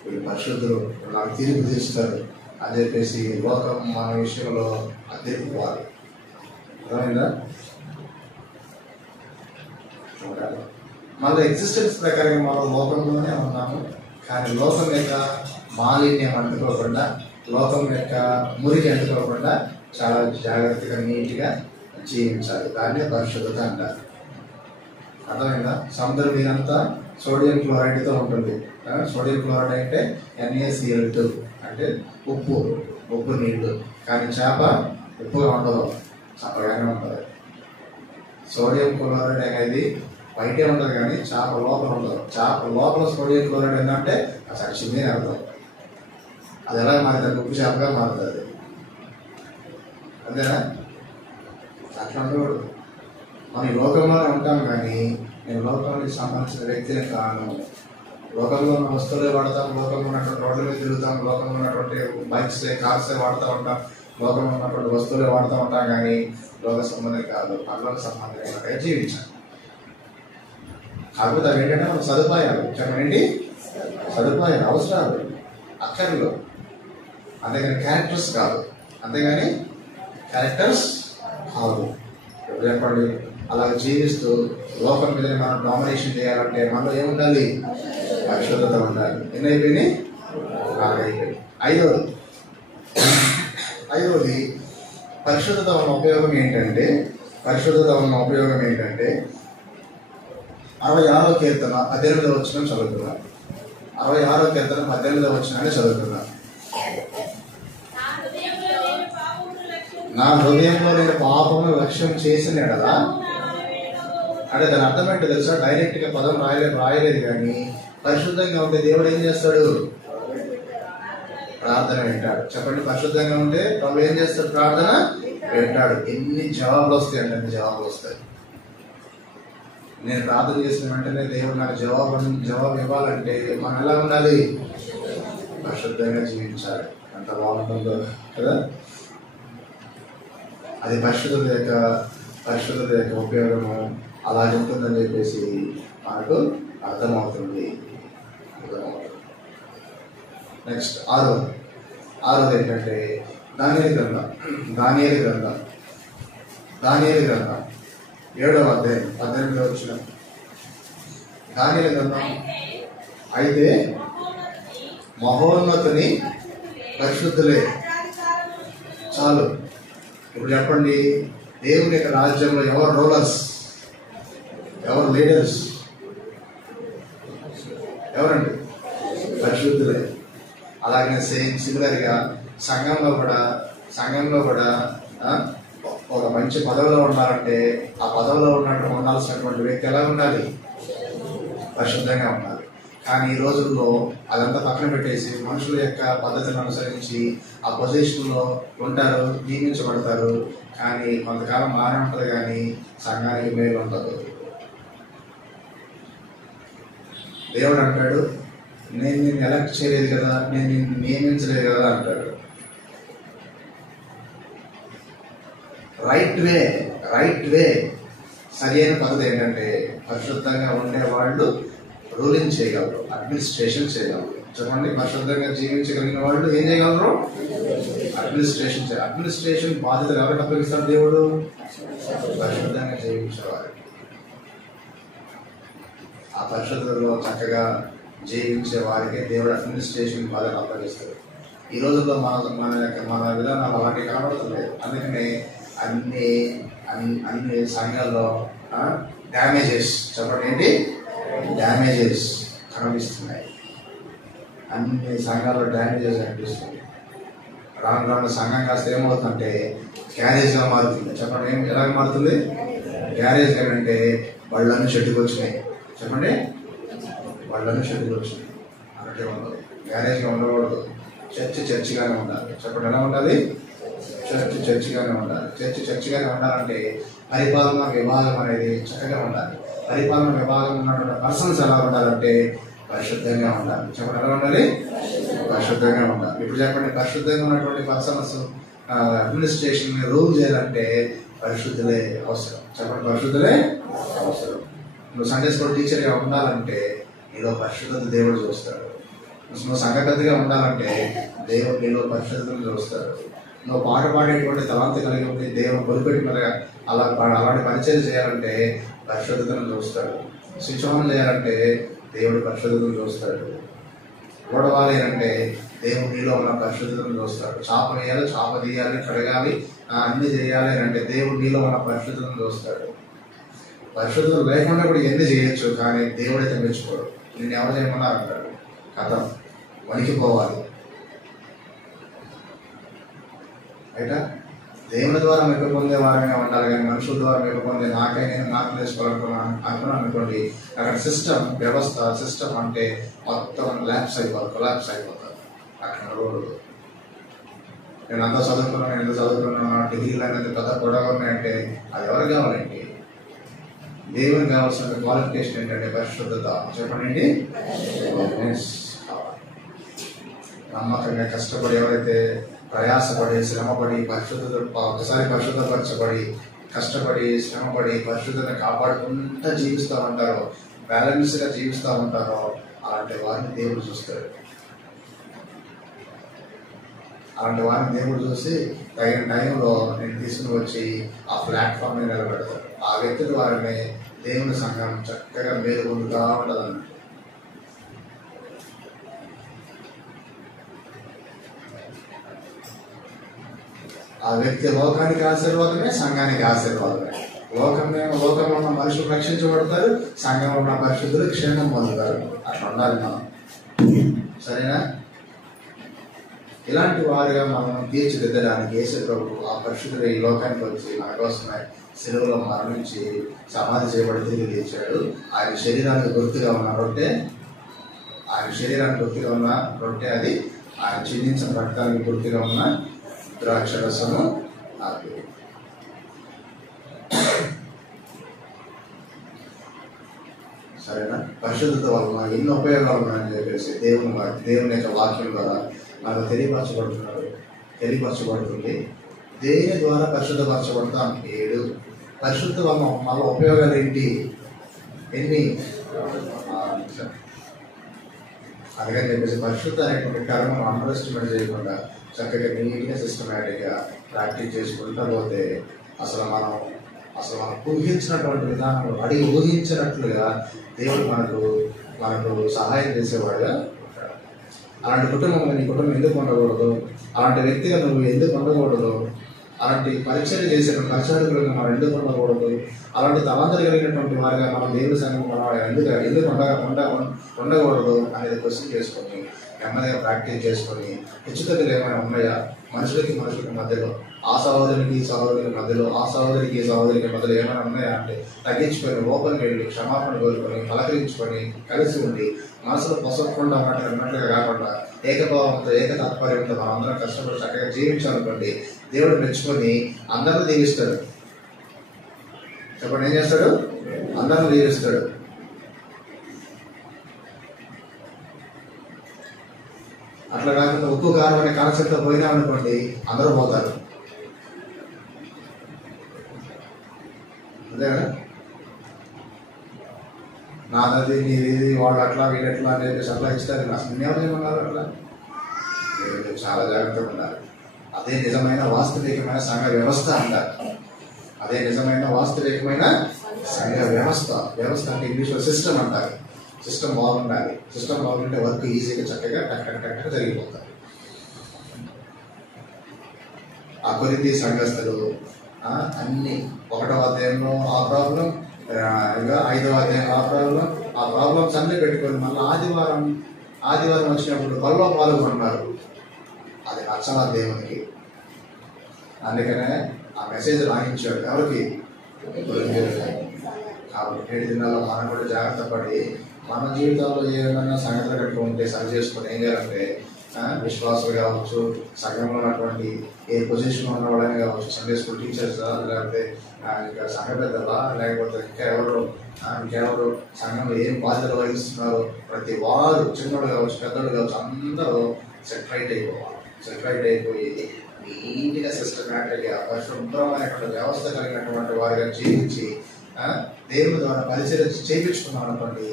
వీళ్ళు పరిశుద్ధులు నాకు తీర్పు తీస్తారు అని చెప్పేసి లోకం మన విషయంలో తీర్పుకోవాలి. అర్థమైందా? మన ఎగ్జిస్టెన్స్ ప్రకారం మనం లోకంలోనే ఉన్నాము. కానీ లోకం యొక్క మాలిన్యం అంటుకోకుండా, లోకం యొక్క మురికి అంటుకోకుండా చాలా జాగ్రత్తగా నీట్గా జీవించాలి. దాన్నే పరిశుద్ధత అంటారు. అర్థమైందా? సముద్రం మీదంతా సోడియం క్లోరైడ్తో ఉంటుంది. సోడియం క్లోరైడ్ అంటే NaCl2 అంటే ఉప్పు నీళ్లు. కానీ చేప ఉప్పుగా ఉండదు, చప్పగానే ఉంటుంది. సోడియం క్లోరైడ్ అనేది బయటే ఉంటుంది కానీ చేప లోపల ఉండదు. చేప లోపల సోడియం క్లోరైడ్ ఏంటంటే అసలు చిన్న అర్థం. అది ఎలా మారుతుంది? ఉప్పు చేపగా మారుతుంది. అంతేనా? అట్లా ఉండకూడదు. మనం ఈ లోకంలోనే ఉంటాం కానీ నేను లోకానికి సంబంధించిన వ్యక్తిని కాను. లోకంలో ఉన్న వస్తువులే వాడతాం, లోకంలో ఉన్నటువంటి రోడ్ల మీద తిరుగుతాం, లోకంలో ఉన్నటువంటి బైక్స్ కార్సే వాడుతూ ఉంటాం, లోకంలో ఉన్నటువంటి వస్తువులే వాడుతూ ఉంటాం. కానీ లోక సంబంధం కాదు, పనులకు సంబంధించిన జీవించాలి. కాకపోతే అవి ఏంటంటే మనకు సదుపాయాలు. చెప్పండి, సదుపాయాలు, అవసరాలు, అక్కర్లు. అంతేగాని క్యారెక్టర్స్ కాదు. అంతేగాని క్యారెక్టర్స్ కాదు. ఎప్పుడు చెప్పండి, అలాగే జీవిస్తూ లోకం మీద మనం డామినేషన్ చేయాలంటే మనలో ఏముండాలి? పరిశుద్ధత ఉండాలి. ఎన్ని అయిపోయినాయి? 4 అయిపోయింది. ఐదవది పరిశుద్ధత వల్ల ఉపయోగం ఏంటంటే 66వ కీర్తన 18వ వచనం చదువుతున్నాను. 66వ కీర్తన 18వ వచనాన్ని చదువుతున్నాను. నా హృదయంలో నేను పాపమును లక్ష్యం చేసిన కదా అంటే దాని అర్థం ఏంటో తెలుసా? డైరెక్ట్ గా పదం రాయలేదు కానీ పరిశుద్ధంగా ఉంటే దేవుడు ఏం చేస్తాడు? ప్రార్థన వింటాడు. చెప్పండి, పరిశుద్ధంగా ఉంటే ప్రభు ఏం చేస్తాడు? ప్రార్థన వింటాడు. ఎన్ని జవాబులు వస్తాయి అంటే అన్ని జవాబులు వస్తాయి. నేను ప్రార్థన చేసిన వెంటనే దేవుడు నాకు జవాబు ఇవ్వాలంటే మనం ఎలా ఉండాలి? పరిశుద్ధంగా జీవించాలి. అంత బాగుంటుందో కదా. అది పరిశుద్ధత యొక్క ఉపయోగము అలాగే ఉంటుందని చెప్పేసి మనకు అర్థమవుతుంది. నెక్స్ట్ ఆరోది ఏంటంటే దానియేలు గ్రంథం 7వ అధ్యాయం 18వ వచనం. దానియేలు గ్రంథం. అయితే మహోన్నతుని పరిశుద్ధులే. చాలు. ఇప్పుడు చెప్పండి, దేవుని యొక్క రాజ్యంలో ఎవరు రూలర్స్, ఎవరు లీడర్స్? ఎవరండి? పరిశుద్ధులే. అలాగే సిమిలర్గా సంఘంలో కూడా ఒక మంచి పదవిలో ఉన్నారంటే ఆ పదవిలో ఉండాల్సినటువంటి వ్యక్తి ఎలా ఉండాలి? పరిశుద్ధంగా ఉండాలి. కానీ ఈ రోజుల్లో అదంతా పక్కన పెట్టేసి మనుషుల యొక్క పద్ధతిని అనుసరించి ఆ పొజిషన్లో ఉంటారు, నియమించబడతారు. కానీ కొంతకాలం మారి ఉంటుంది, కానీ సంఘానికి మేలు ఉండదు. దేవుడు అంటాడు, నేను నిన్ను ఎలక్ట్ చేయలేదు కదా, నేను నిన్ను నియమించలేదు కదా అంటాడు. రైట్ వే సరి అయిన పద్ధతి ఏంటంటే పరిశుద్ధంగా ఉండేవాళ్ళు రూలింగ్ చేయగలరు, అడ్మినిస్ట్రేషన్ చేయగలరు. చెప్పండి, పరిశుద్ధంగా జీవించగలిగిన వాళ్ళు ఏం చేయగలరు? అడ్మినిస్ట్రేషన్ బాధ్యతలు ఎవరికి అప్పగిస్తాడు దేవుడు? పరిశుద్ధంగా జీవించేవారు. ఆ పరిశుద్ధతలో చక్కగా జీవించే వారికి దేవుడు అడ్మినిస్ట్రేషన్ బాధ్యత అప్పగిస్తాడు. ఈ రోజుల్లో మన విధానాలు అలాంటివి కనబడతలేదు. అందుకనే అన్ని సంఘాల్లో డ్యామేజెస్, చెప్పండి ఏంటి? డ్యామేజెస్ కనిపిస్తున్నాయి. అన్ని సంఘాల్లో డ్యామేజెస్ కనిపిస్తుంది. రాను సంఘం కాస్త ఏమవుతుందంటే గ్యారేజ్గా మారుతుంది. చెప్పండి, ఎలాగ మారుతుంది? గ్యారేజ్ అంటే బళ్ళన్నీ చెట్టుకు వచ్చినాయి. చెప్పండి, బళ్ళన్నీ చెట్టుకు వచ్చినాయి. అన్నట్టే ఉండదు. గ్యారేజ్గా ఉండకూడదు. చర్చిగానే ఉండాలి. చెప్పండి, ఎలా ఉండాలి? చర్చిగానే ఉండాలి. చర్చిగానే ఉండాలంటే పరిపాలన విభాగం అనేది చక్కగా ఉండాలి. పరిపాలన విభాగం ఉన్నటువంటి పర్సన్స్ ఎలా ఉండాలంటే పరిశుద్ధంగా ఉండాలి. చెప్పండి, ఎలా ఉండాలి? పరిశుద్ధంగా ఉండాలి. ఇప్పుడు చెప్పండి, పరిశుద్ధంగా ఉన్నటువంటి పర్సన్స్ అడ్మినిస్ట్రేషన్ రూల్ చేయాలంటే పరిశుద్ధులే అవసరం. చెప్పండి, పరిశుద్ధులే అవసరం. నువ్వు సండే స్కూల్ టీచర్గా ఉండాలంటే నీలో పరిశుద్ధత దేవుడు చూస్తాడు. నువ్వు సంఘగతిగా ఉండాలంటే దేవుడు నీలో పరిశుద్ధతను చూస్తాడు. నువ్వు పాట పాడేటువంటి తలాంతి కలిగి ఉండి దేవుడు పొలిపెట్టినగా అలాంటి పరిచయం చేయాలంటే పరిశుద్ధతను చూస్తాడు. శిక్షణ చేయాలంటే దేవుడు పరిశుద్ధతను చూస్తాడు. ఓడవాలి అంటే దేవుడు నీలో ఉన్న పరిశుద్ధతను చూస్తాడు. చాప వేయాలి, చాప తీయాలి, కడగాలి, అన్ని చేయాలి అంటే దేవుడు నీలో ఉన్న పరిశుద్ధతను చూస్తాడు. పరిశుద్ధత లేకుండా కూడా ఎన్ని చేయొచ్చు, కానీ దేవుడైతే మెచ్చుకోడు. నిన్ను ఎవరు చేయమన్నారు అంటాడు. కథం వణికిపోవాలి. అయితే దేవుని ద్వారా మెప్పు పొందే వారంగా ఉండాలి, కానీ మనుషుల ద్వారా మెప్పు పొందే నేను మార్పు చేసుకోవాలనుకున్నాను అనుకోండి, అక్కడ సిస్టమ్ అంటే మొత్తం కొలాప్స్ అయిపోతారు. అక్కడ రోడ్డు నేను అంతా చదువుకున్నాను, ఎంత చదువుకున్నాను, డిగ్రీలు అనేది పెద్ద గొడవ ఉన్నాయంటే అది ఎవరికి కావాలండి? దేవునికి కావాల్సిన క్వాలిఫికేషన్ ఏంటంటే పరిశుద్ధత. చెప్పండి, నమ్మకంగా కష్టపడి ఎవరైతే ప్రయాసపడి శ్రమపడి ఒకసారి పరిశుద్ధపరచబడి కష్టపడి శ్రమపడి పరిశుద్ధతను కాపాడుకుంటూ జీవిస్తూ ఉంటారో, బ్యాలెన్స్గా జీవిస్తూ ఉంటారో, అలాంటి వారిని దేవుడు చూస్తాడు. అలాంటి వారిని దేవుడు చూసి తగిన టైంలో నేను తీసుకుని వచ్చి ఆ ప్లాట్ఫామ్ మీద నిలబెడతాడు. ఆ వ్యక్తుల వారిని దేవుని సంఘం చక్కగా మేలు పొందుతూ ఉంటుందన్నమాట. ఆ వ్యక్తి లోకానికి ఆశీర్వాదమే, సంఘానికి ఆశీర్వాదమే. లోకంలో ఉన్న మనుషులు రక్షించబడతారు, సంఘంలో ఉన్న పరిశుద్ధులు క్షేమం పొందుతారు. అట్లా ఉండాలి మనం. సరేనా? ఇలాంటి వారిగా మనం తీర్చిదిద్దడానికి యేసు ప్రభు ఆ పరిశుద్ధుడు ఈ లోకానికి వచ్చి మన కోసమే శిలువలో మరణించి సమాధి చేయబడి తిరిగి లేచాడు. ఆయన శరీరానికి గుర్తుగా ఉన్న రొట్టె, అది ఆయన చిందించిన రక్తానికి గుర్తుగా ఉన్న ద్రాక్ష రసము ఆపి. సరేనా? పరిశుద్ధత వలన ఎన్ని ఉపయోగాలు ఉన్నాయని చెప్పేసి దేవుని యొక్క వాక్యం ద్వారా నాకు తెలియపరచబడుతుంది. దేని ద్వారా పరిశుద్ధపరచబడతాం? 7. పరిశుద్ధ వలన మళ్ళీ ఉపయోగాలు ఏంటి? ఎన్ని? అందుకని చెప్పేసి పరిశుద్ధ అనేటువంటి కర్మను అండర్ ఎస్టిమేట్ చేయకుండా చక్కగా నీట్గా సిస్టమేటిక్గా ప్రాక్టీస్ చేసుకుంటూ పోతే అసలు మనం ఊహించినటువంటి విధానంలో అడిగి ఊహించినట్లుగా దేవుడు మనకు సహాయం చేసేవాడుగా ఉంటాడు. అలాంటి కుటుంబం నీ కుటుంబం ఎందుకు ఉండకూడదు, అలాంటి వ్యక్తిగా నువ్వు ఎందుకు ఉండకూడదు, అలాంటి పరిచయం చేసిన పరిచారకులుగా మనం ఎందుకు ఉండకూడదు, అలాంటి తలాంతలు కలిగినటువంటి వారిగా మనం దేవుడి సంఘం మనం ఎందుకు ఉండకూడదు అనేది క్వశ్చన్ చేసుకొని నెమ్మదిగా ప్రాక్టీస్ చేసుకొని హెచ్చుతగ్గులు ఏమైనా ఉన్నాయా మనుషులకి మధ్యలో, ఆ సహోదరికి ఈ సహోదరికి మధ్యలో, ఆ సహోదరికి ఈ సహోదరికి మధ్యలో ఏమైనా ఉన్నాయా అంటే తగ్గించుకొని ఓపెన్కి వెళ్ళి క్షమాపణ కోరుకొని పలకరించుకొని కలిసి ఉండి మనసులో పొసకుండా ఉన్నట్లుగా కాకుండా ఏకభావంతో ఏకతాత్పర్యంతో మనం అందరం కష్టపడి చక్కగా జీవించాలనుకోండి దేవుడు మెచ్చుకొని అందరిని దీవిస్తాడు. చెప్పండి, ఏం చేస్తాడు? అందరిని దీవిస్తాడు. అట్లా కాకుండా ఉప్పు కారం అనే కాన్సెప్ట్ పోయినామనుకోండి అందరూ పోతారు. అంతేనా? నాదది నీది వాళ్ళు అట్లా వీళ్ళు ఎట్లా అని చెప్పేసి అట్లా ఇస్తారు. అసలు ఏమన్నారు అట్లా చాలా జాగ్రత్తగా ఉండాలి. అదే నిజమైన వాస్తవికమైన సంఘ వ్యవస్థ అంటారు. అదే నిజమైన వాస్తవికమైన సంఘ వ్యవస్థ అంటే ఇంగ్లీష్లో సిస్టమ్ అంటారు. సిస్టమ్ బాగుండాలి. సిస్టమ్ బాగుంటే వర్క్ ఈజీగా చక్కగా టక్ జరిగిపోతారు. ఆ కొరింథీ సంఘస్థులు అన్ని 1వ అధ్యాయంలో ఆ ప్రాబ్లం, ఇంకా 5వ అధ్యాయం ఆ ప్రాబ్లమ్స్ అన్నీ పెట్టుకొని మళ్ళీ ఆదివారం వచ్చినప్పుడు బల్లో పాల్గొన్నారు. అది నచ్చల దేవునికి. అందుకనే ఆ మెసేజ్ రాయించాడు ఎవరికి? కాబట్టి 7 దినాల్లో మనం కూడా జాగ్రత్త పడి మన జీవితాల్లో ఏమైనా సంగతులు కట్టుకుంటే సరి చేసుకొని ఏం చేయాలంటే విశ్వాసులు కావచ్చు, సంఘంలో ఉన్నటువంటి ఏ పొజిషన్లో ఉన్న వాళ్ళని కావచ్చు, సండే స్కూల్ టీచర్సా, లేకపోతే ఇంకా సంఘ పెద్దలా, లేకపోతే ఇంకెవరు సంఘంలో ఏం బాధ్యతలు వహిస్తున్నారో ప్రతి వారు చిన్నోళ్ళు కావచ్చు పెద్దోళ్ళు కావచ్చు అందరూ సెటరైట్ అయిపోయి నీట్గా సిస్టమేటిక్గా పరిశుభ్రమైనటువంటి వ్యవస్థ కలిగినటువంటి వారిగా జీవించి దేవుని ద్వారా పరిచయం చేయించుకున్నాం అనుకోండి.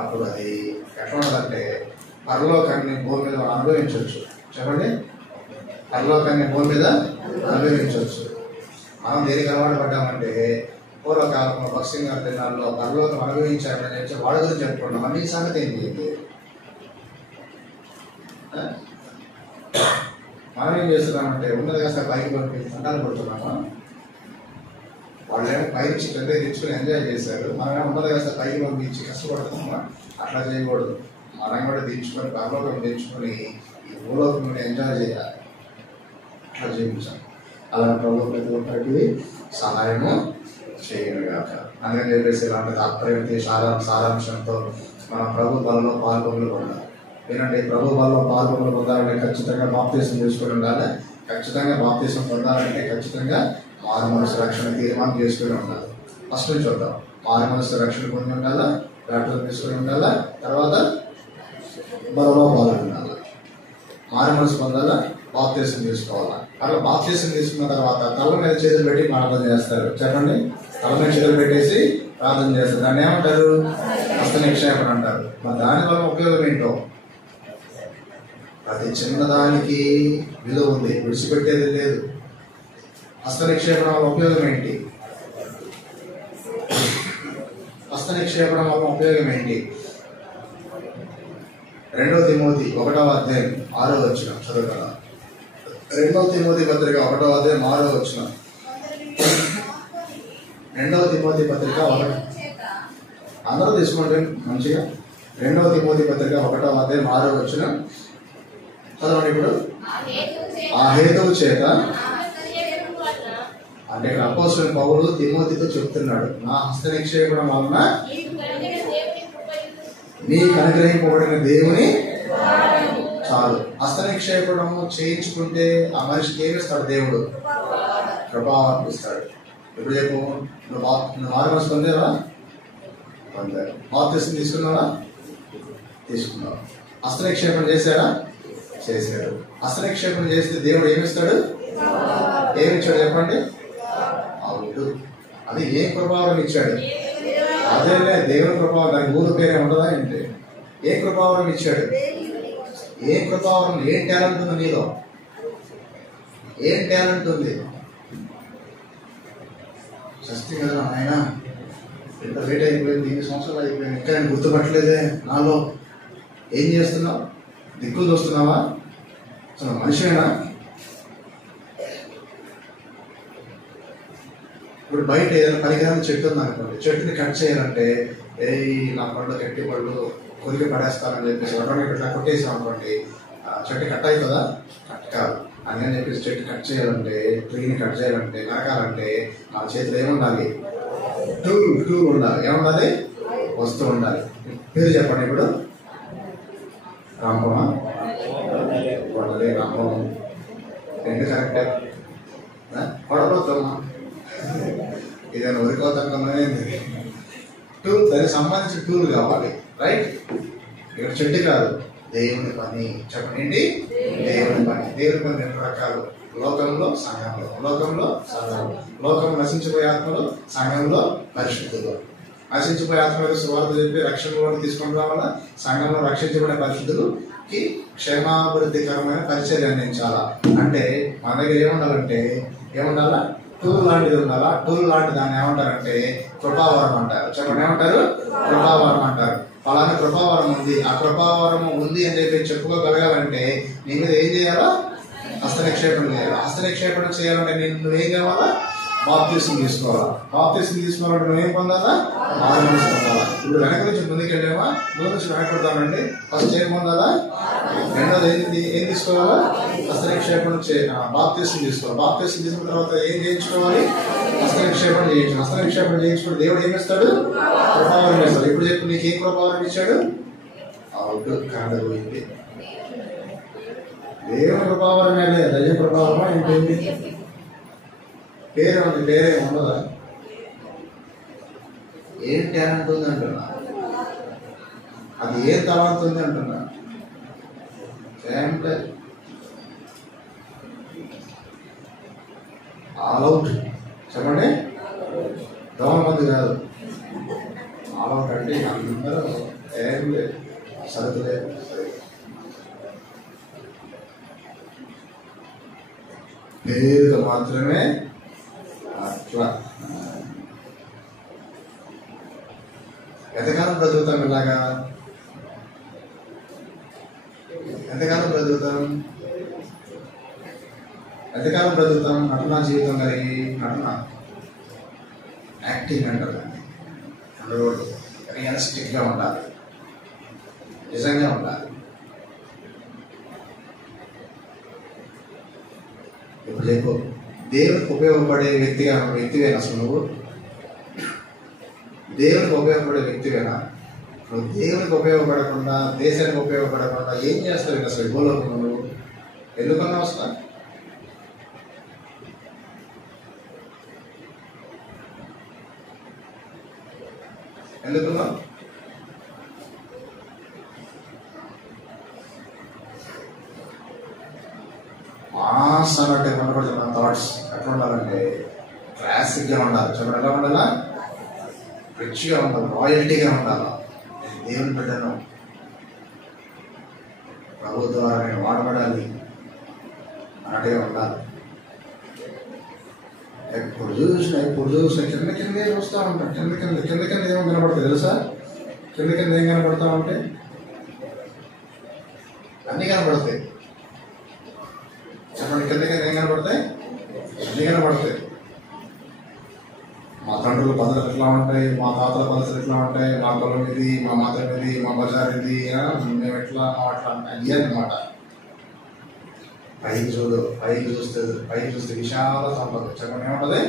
అప్పుడు అది ఎట్లా ఉన్నదంటే పరలోకాన్ని భూమి మీద అనుభవించవచ్చు. చెప్పండి, పరలోకాన్ని భూమి మీద అనుభవించవచ్చు. మనం దేనికి అలవాటు పడ్డామంటే పూర్వకాలంలో పశ్చిమ దినాల్లో పరలోకం అనుభవించారని చెప్పి వాళ్ళ గురించి చెప్పుకుంటాం. అన్ని సంగతి ఏంటి? మనం ఏం చేస్తున్నామంటే ఉన్నది కాస్త పైకి పంపించి తంటాలు పడుతున్నామా? వాళ్ళేమో పైకి కింద తెచ్చుకుని ఎంజాయ్ చేశారు. మనమేమో ఉన్నది కాస్త పైకి పంపించి కష్టపడుతున్నామా? అట్లా చేయకూడదు. మనం కూడా దించుకొని పరలోకం తెచ్చుకొని ఈ భూలోకం ఎంజాయ్ చేయాలి. అట్లా జీవించాలి. అలా ప్రభు ప్రతి ఒక్కరికి సహాయము చేయనుగాక. అందుకని చెప్పేసి ఇలాంటి తాత్పర్యం సారాంశంతో మన ప్రభు బలంలో పాల్గొనలు పొందాలి. ఏంటంటే ప్రభు బలంలో పాల్గొనలు పొందాలంటే ఖచ్చితంగా బాప్తీసం తీసుకుని ఉండాలి. ఖచ్చితంగా బాప్తీసం పొందాలంటే ఖచ్చితంగా మారు మనసు రక్షణ తీర్మానం చేసుకుని ఉండాలి. ఫస్ట్ నుంచి చూద్దాం. మారు మనసు రక్షణ పొంది ఉండాలా, బ్యాప్టిజం తీసుకుని ఉండాలా, తర్వాత బలంలో పాల్గొనాలి. మారు మనసు పొందాలా, బాప్తీసం తీసుకోవాలా. అలా బాప్తీసం తీసుకున్న తర్వాత తల మీద చేతులు పెట్టి ప్రార్థన చేస్తారు. చెప్పండి, తల మీద చేతులు పెట్టేసి ప్రార్థన చేస్తారు. దాన్ని ఏమంటారు? హస్త నిక్షేపణ అంటారు. మరి దానివల్ల ఉపయోగం ఏంటో? ప్రతి చిన్నదానికి విలువ ఉంది, విడిచిపెట్టేది లేదు. హస్త నిక్షేపణ వల్ల ఉపయోగం ఏంటి? హస్త నిక్షేపణ వల్ల ఉపయోగం ఏంటి? 2 తిమోతి 1వ అధ్యాయం 6వ వచనం చదువుకున్నాం. 2 తిమోతి పత్రిక 1వ అధ్యాయం 6వ వచనం. 2 తిమోతి పత్రిక అందరూ తీసుకోండి మంచిగా. 2 తిమోతి పత్రిక 1వ అధ్యాయం 6వ వచనం చదవండి. ఇప్పుడు ఆ హేతువు చేత అంటే ఇక్కడ అపోస్తలుడైన పౌలు తిమోతితో చెప్తున్నాడు, నా హస్త నిక్షేపణ వలన నీకు అనుగ్రహింపబడిన దేవుని చాలు. హస్త నిక్షేపణము చేయించుకుంటే ఆ మనిషికి ఏమిస్తాడు? దేవుడు ప్రభావం ఇస్తాడు. ఎప్పుడు చెప్పు, నువ్వు మారు మనసు పొందేవా? పొందారు. బాప్తిసం తీసుకున్నావా? తీసుకున్నావు. హస్త నిక్షేపణ చేశారా? చేశాడు. హస్త నిక్షేపణ చేస్తే దేవుడు ఏమిస్తాడు? ఏమిచ్చాడు చెప్పండి? అవును. అది ఏ ప్రభావం ఇచ్చాడు? అదే దేవుని ప్రభావం. దానికి ఊరు పేరే ఉండదా ఏంటి? ఏ ప్రభావం ఇచ్చాడు? ఏం కృపావరం, ఏం టాలెంట్ ఉంది నీలో, ఏం టాలెంట్ ఉంది? సస్తి కదా ఆయన, ఎంత లేట్ అయిపోయింది, 2 సంవత్సరాలు అయిపోయింది, ఇంకా నేను గుర్తుపట్టలేదే నాలో. ఏం చేస్తున్నావు? దిక్కులు చూస్తున్నావా? అసలు మనిషినా? ఇప్పుడు బయట ఏదైనా పరికరాలు చెట్టు ఉంది అనుకోండి, చెట్టుని కట్ చేయాలంటే నా పళ్ళు గట్టి పళ్ళు కొరికి పడేస్తానని చెప్పేసి ఆటోమేటిక్ ఇట్లా కొట్టేసాం అనుకోండి, చెట్టు కట్ అవుతుందా? కట్ కాదు. అని చెప్పేసి చెట్టు కట్ చేయాలంటే, ట్రీని కట్ చేయాలంటే, నరకాలంటే మన చేతిలో ఏముండాలి? టూల్ ఉండాలి. ఏముండాలి? వస్తువు ఉండాలి. పేరు చెప్పండి ఇప్పుడు. రాంబమా? కొడలే రాంబం. 2 కరెక్టే. కొడబోతామా? ఇదేనా ఉరికోతంగానే టూల్, దానికి సంబంధించిన టూల్ కావాలి. రైట్? ఇక్కడ చెట్టు కాదు, దేవుని పని. చెప్పండి ఏంటి? దేవుని పని. దేవుని పని 2 రకాలు. లోకంలో, సంఘంలో. లోకంలో, సంఘంలో. లోకం నశించిపోయే ఆత్మలు, సంఘంలో పరిశుద్ధులు. నశించిపోయే ఆత్మలకు సువార్త చెప్పి రక్షణలో తీసుకొని రావాలా. సంఘంలో రక్షించబడే పరిశుద్ధులకి క్షేమాభివృద్ధికరమైన పరిచర్య అందించాలా. అంటే మన దగ్గర ఏముండాలంటే, ఏముండాలా? టూల్ లాంటిది ఉండాలా. టూల్ లాంటి దాన్ని ఏమంటారంటే కృపావరం అంటారు. చెప్పండి, ఏమంటారు? కృపావరం అంటారు. అలానే కృపావరం ఉంది. ఆ కృపావరం ఉంది అని చెప్పి చెప్పుకోగలగాలంటే నీ మీద ఏం చేయాలా? హస్తనిక్షేపణ చేయాలి. హస్తనిక్షేపణ చేయాలంటే నువ్వేం కావాలా? బాప్తిసం తీసుకోవాలా. బాప్తిసం తీసుకోవాలంటే నువ్వేం పొందాలా? మారుమనసు పొందాలా. ఇప్పుడు వెనక నుంచి ముందుకు వెళ్ళామా? ముందు నుంచి వెనకడతామండి. ఫస్ట్ ఏం పొందాలా? రెండోది ఏం తీసుకోవాలా? హస్తనిక్షేపణ బాప్తిసం తీసుకోవాలి. బాప్తిసం తీసుకున్న తర్వాత ఏం చేయించుకోవాలి? హస్తనిక్షేపణ చేయించాలి. హస్తనిక్షేపణ చేయించుకుంటే దేవుడు ఏమి ఇస్తాడు? కృపావరం ఇస్తాడు. ఇప్పుడు చెప్పు, నీకు ఏం కృపావరం ఇచ్చాడు? అవుట్ కరెంట్ పోయింది. దేవుని కృపావరమే, దయ్య కృపావరమా ఏంటి? పేరు ఉంది, పేరే ఉండదా? ఏం టాలెంట్ ఉంది అంటున్నా, అది ఏం తలాంత ఉంది అంటున్నా. All out. చెప్పండి, దోమ మంది కాదు. ఆల్ అవుట్ అంటే అందరూ ఏం లేదు, సరుకు లేదు. పేరుగా మాత్రమే అట్లా. ఎంతకాలం బ్రతుకుతాం ఇలాగా? ఎంతకాలం బ్రతుకుతాం? ఎంతకాలం బ్రతుకుతాం? నటనా జీవితం కలిగి, నటన యాక్టింగ్ అంటారు. రియలిస్టిక్ గా ఉండాలి, నిజంగా ఉండాలి. ఇప్పుడు చెప్పు, దేవునికి ఉపయోగపడే వ్యక్తివేనా అసలు నువ్వు? దేవునికి ఉపయోగపడే వ్యక్తివేనా? నువ్వు దేవునికి ఉపయోగపడకుండా, దేశానికి ఉపయోగపడకుండా ఏం చేస్తావు అసలు భూలోకంలో? నువ్వు ఎందుకన్నా వస్తా? ఎందుకున్నావు? మాస్ అన్నట్టు కనపడుతుంది. మన థాట్స్ ఎట్లా ఉండాలంటే క్లాసిక్గా ఉండాలి. చెప్పండి, ఎలా ఉండాలా? రిచ్గా ఉండాలి, రాయల్టీగా ఉండాలి. దేవుని బిడ్డను, ప్రభు ద్వారా నేను వాడబడాలి అన్నట్టుగా ఉండాలి. ఎప్పుడు చూసిన కిందే చూస్తూ ఉంటాం. కింద ఏమో కనపడుతుంది తెలుసా? కింద ఏం కనపడతా ఉంటే అన్నీ కనపడతాయి. చెప్పండి, కింద ఏం కనపడతాయి? అన్నీ కనపడతాయి. మా తండ్రుల పద్ధతులు ఎట్లా ఉంటాయి, మా తాతల పద్ధతులు ఎట్లా ఉంటాయి, మా పొలం ఇది, మా మతం ఇది, మా బజార్ ఇది, మేము ఎట్లా అట్లా అయ్యే అనమాట. పైకి చూస్తే విశాల సంపద. చెప్పండి, ఏముంటది?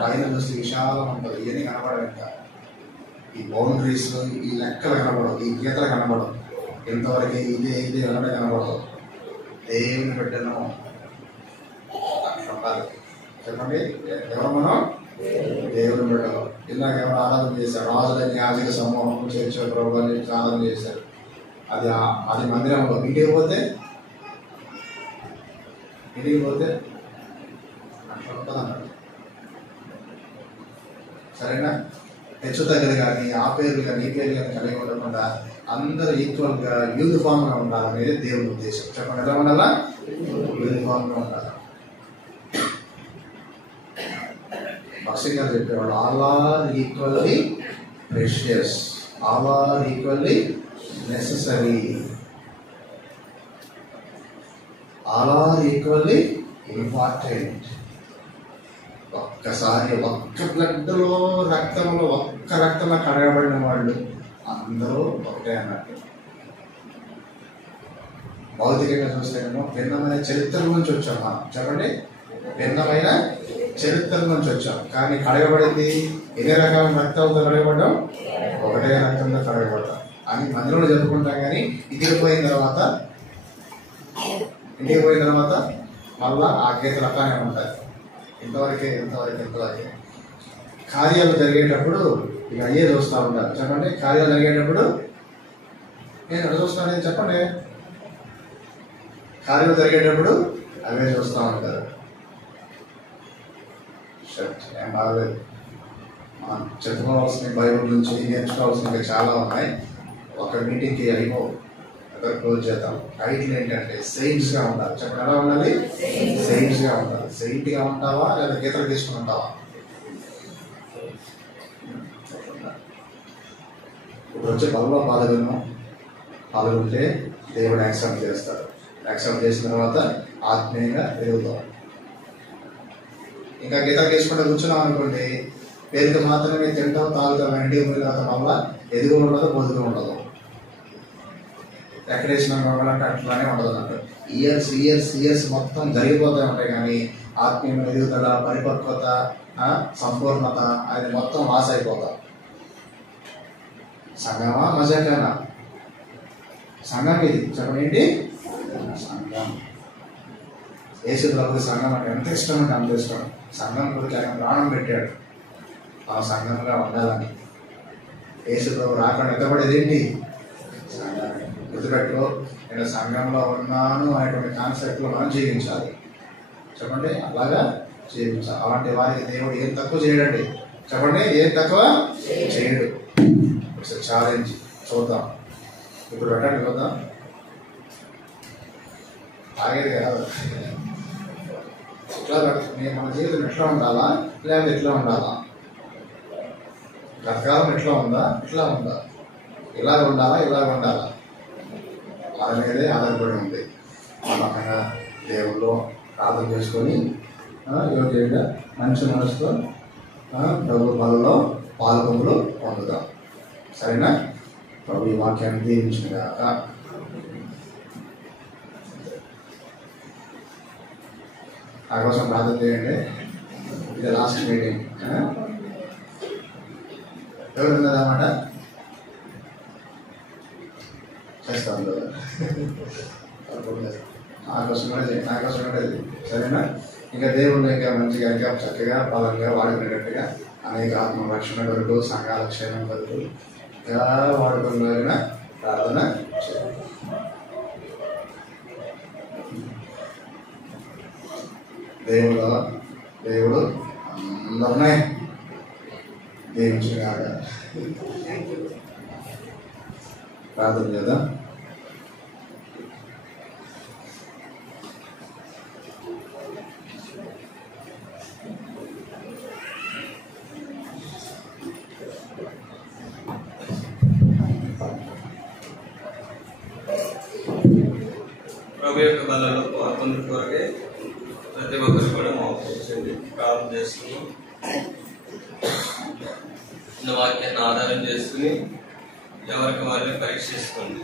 పైన చూస్తే విశాలం ఉంటుంది. ఇవన్నీ కనపడవు. ఇంకా ఈ బౌండరీస్, ఈ లెక్కలు కనపడవు, ఈ గీతలు కనపడవు. ఎంతవరకు ఇదే వెనక కనపడవు. దేవుని బిడ్డను అట్లా ఉండాలి. చెప్పండి, ఎవరు మనం? దేవుని బిడ్డలు. ఇలాగ ఎవరు ఆరాధన చేశారు? రాజులని యాజక సమూహం చేర్చారు, ప్రభుత్వాన్ని ఆరాధన చేశారు. అది మందిరంలో. ఇంటికి పోతే అట్లా ఉంటుంది అన్నాడు. సరేనా? హెచ్చు తగ్గదు కానీ ఆ పేర్లు కానీ ఈ పేర్లు కానీ కలిగి ఉండకుండా అందరూ ఈక్వల్ గా యూనిఫామ్ గా ఉండాలనేది దేవుని ఉద్దేశం. చెప్పండి, ఎలా ఉండాలా? యూనిఫామ్ గా ఉండాలి. భక్తి గారు చెప్పేవాళ్ళు, all are equally precious, all are equally necessary, all are equally important. ఒక్కసారి ఒక్క బ్లడ్లో రక్తంలో ఒక్క రక్తంలో కడగబడిన వాళ్ళు అందరూ ఒకటే అన్నట్టు. భౌతికంగా చూస్తేనేమో భిన్నమైన చరిత్ర నుంచి వచ్చాం మనం. చెప్పండి, భిన్నమైన చరిత్ర నుంచి వచ్చాం. కానీ కడగబడింది ఎన్ని రకాల రక్తాలతో కడగబడ్డాం? ఒకటే రక్తంలో కడగబడ్డాం అని మందిరంలో చెప్పుకుంటాం. కానీ ఇంటికి పోయిన తర్వాత మళ్ళా ఆ గీతలు అట్లానే ఉంటాయి. ఇంతవరకే. కార్యాలు జరిగేటప్పుడు ఇక అయ్యే చూస్తూ ఉంటారు. చెప్పండి, కార్యాలు జరిగేటప్పుడు నేను ఎక్కడ చూస్తానని చెప్పండి. కార్యాలు జరిగేటప్పుడు అవే చూస్తూ ఉంటారు. ఏం బాగలేదు. మనం చెప్పుకోవాల్సిన బైబుల్ నుంచి నేర్చుకోవాల్సినవి చాలా ఉన్నాయి. ఒక మీటింగ్కి అయిపో క్లోజ్ చేద్దాం. టైటిల్ ఏంటంటే సెయింట్స్ గా ఉండాలి. చెప్పండి, ఎలా ఉండాలి? సెయింట్స్ గా ఉండాలి. సెయింట్ గా ఉంటావా లేదా గీతలు తీసుకుని ఉంటావా? ఇప్పుడు వచ్చే బలంలో పాల్గొంటే దేవుడు యాక్సెప్ట్ చేస్తాడు. యాక్సెప్ట్ చేసిన తర్వాత ఆత్మీయంగా ఎదుగుతాం. ఇంకా గీతలు తీసుకుంటే కూర్చున్నాం అనుకోండి, పేరుతో మాత్రమే తింటాం, తాగుతాం, ఇంటికి పోయిన తర్వాత మళ్ళా ఎదుగు ఉండదు, పొదుగు ఉండదు. ఎక్కడేసిన అంటే అట్లానే ఉండదు అన్నట్టు. ఇయర్స్ మొత్తం జరిగిపోతూ ఉంటాయి. కానీ ఆత్మీయ ఎదుగుదల, పరిపక్వత, సంపూర్ణత అది మొత్తం లాస్ అయిపోతాం. సంఘమా మజాకానా? సంఘం ఇది. చెప్పండి, సంఘం. యేసు ప్రభువు సంఘం అంటే ఎంత ఇష్టం అంటే అంత ఇష్టం. సంఘం గురించి ఆయన ప్రాణం పెట్టాడు. ఆ సంఘంగా ఉండాలని. యేసు ప్రభు రాకుండా ఎత్తపడేది ఏంటి? సంఘాన్ని. గుర్తుపెట్టుకో, నేను సంఘంలో ఉన్నాను అనేటువంటి కాన్సెప్ట్లో మనం జీవించాలి. చెప్పండి, అలాగా జీవించాలి. అలాంటి వారికి దేవుడు ఏం తక్కువ చేయడండి. చెప్పండి, ఏం తక్కువ చేయడు. It's challenge. చూద్దాం, ఇప్పుడు పెట్టండి, చూద్దాం. ఆగేది కాదు. ఇట్లా మన జీవితం ఎట్లా ఉండాలా లేకపోతే ఎట్లా ఉండాలా? గతకాలం ఎట్లా ఉందా, ఇట్లా ఉందా, ఇలాగ ఉండాలా అనేదే ఆధారపడి ఉంది. నమ్మకంగా దేవుల్లో ప్రార్థన చేసుకొని యోగ్యంగా మంచి మనసుతో ప్రభు బలలో పాల్గొనలు పొందుదాం. సరేనా? ప్రభు ఈ వాక్యాన్ని దీవించుగాక. నా కోసం ప్రార్థన చేయండి. ఇది లాస్ట్ మీటింగ్. ఎవరు ఉన్నదన్నమాట చేస్తాను కదా. నా కోసం కూడా సరేనా? ఇంకా దేవుడు ఇంకా మంచిగా ఇంకా చక్కగా బలంగా వాడుకునేటట్టుగా అనేక ఆత్మ రక్షణ కొరకు, సంఘాల క్షేమం కొరకు ఇంకా వాడుకున్న ప్రార్థన చేయాలి. దేవుడు అందరినీ దీవించుగాక. ప్రార్థన చేద్దాం. ప్రభు యొక్క బలలో పాల్గొన్న కొరకే ప్రతి ఒక్కరు కూడా మోపించండి. ప్రార్థన చేసుకుని వాక్యాన్ని ఆధారం చేసుకుని ఎవరికి వారిని పరీక్షిస్తుంది.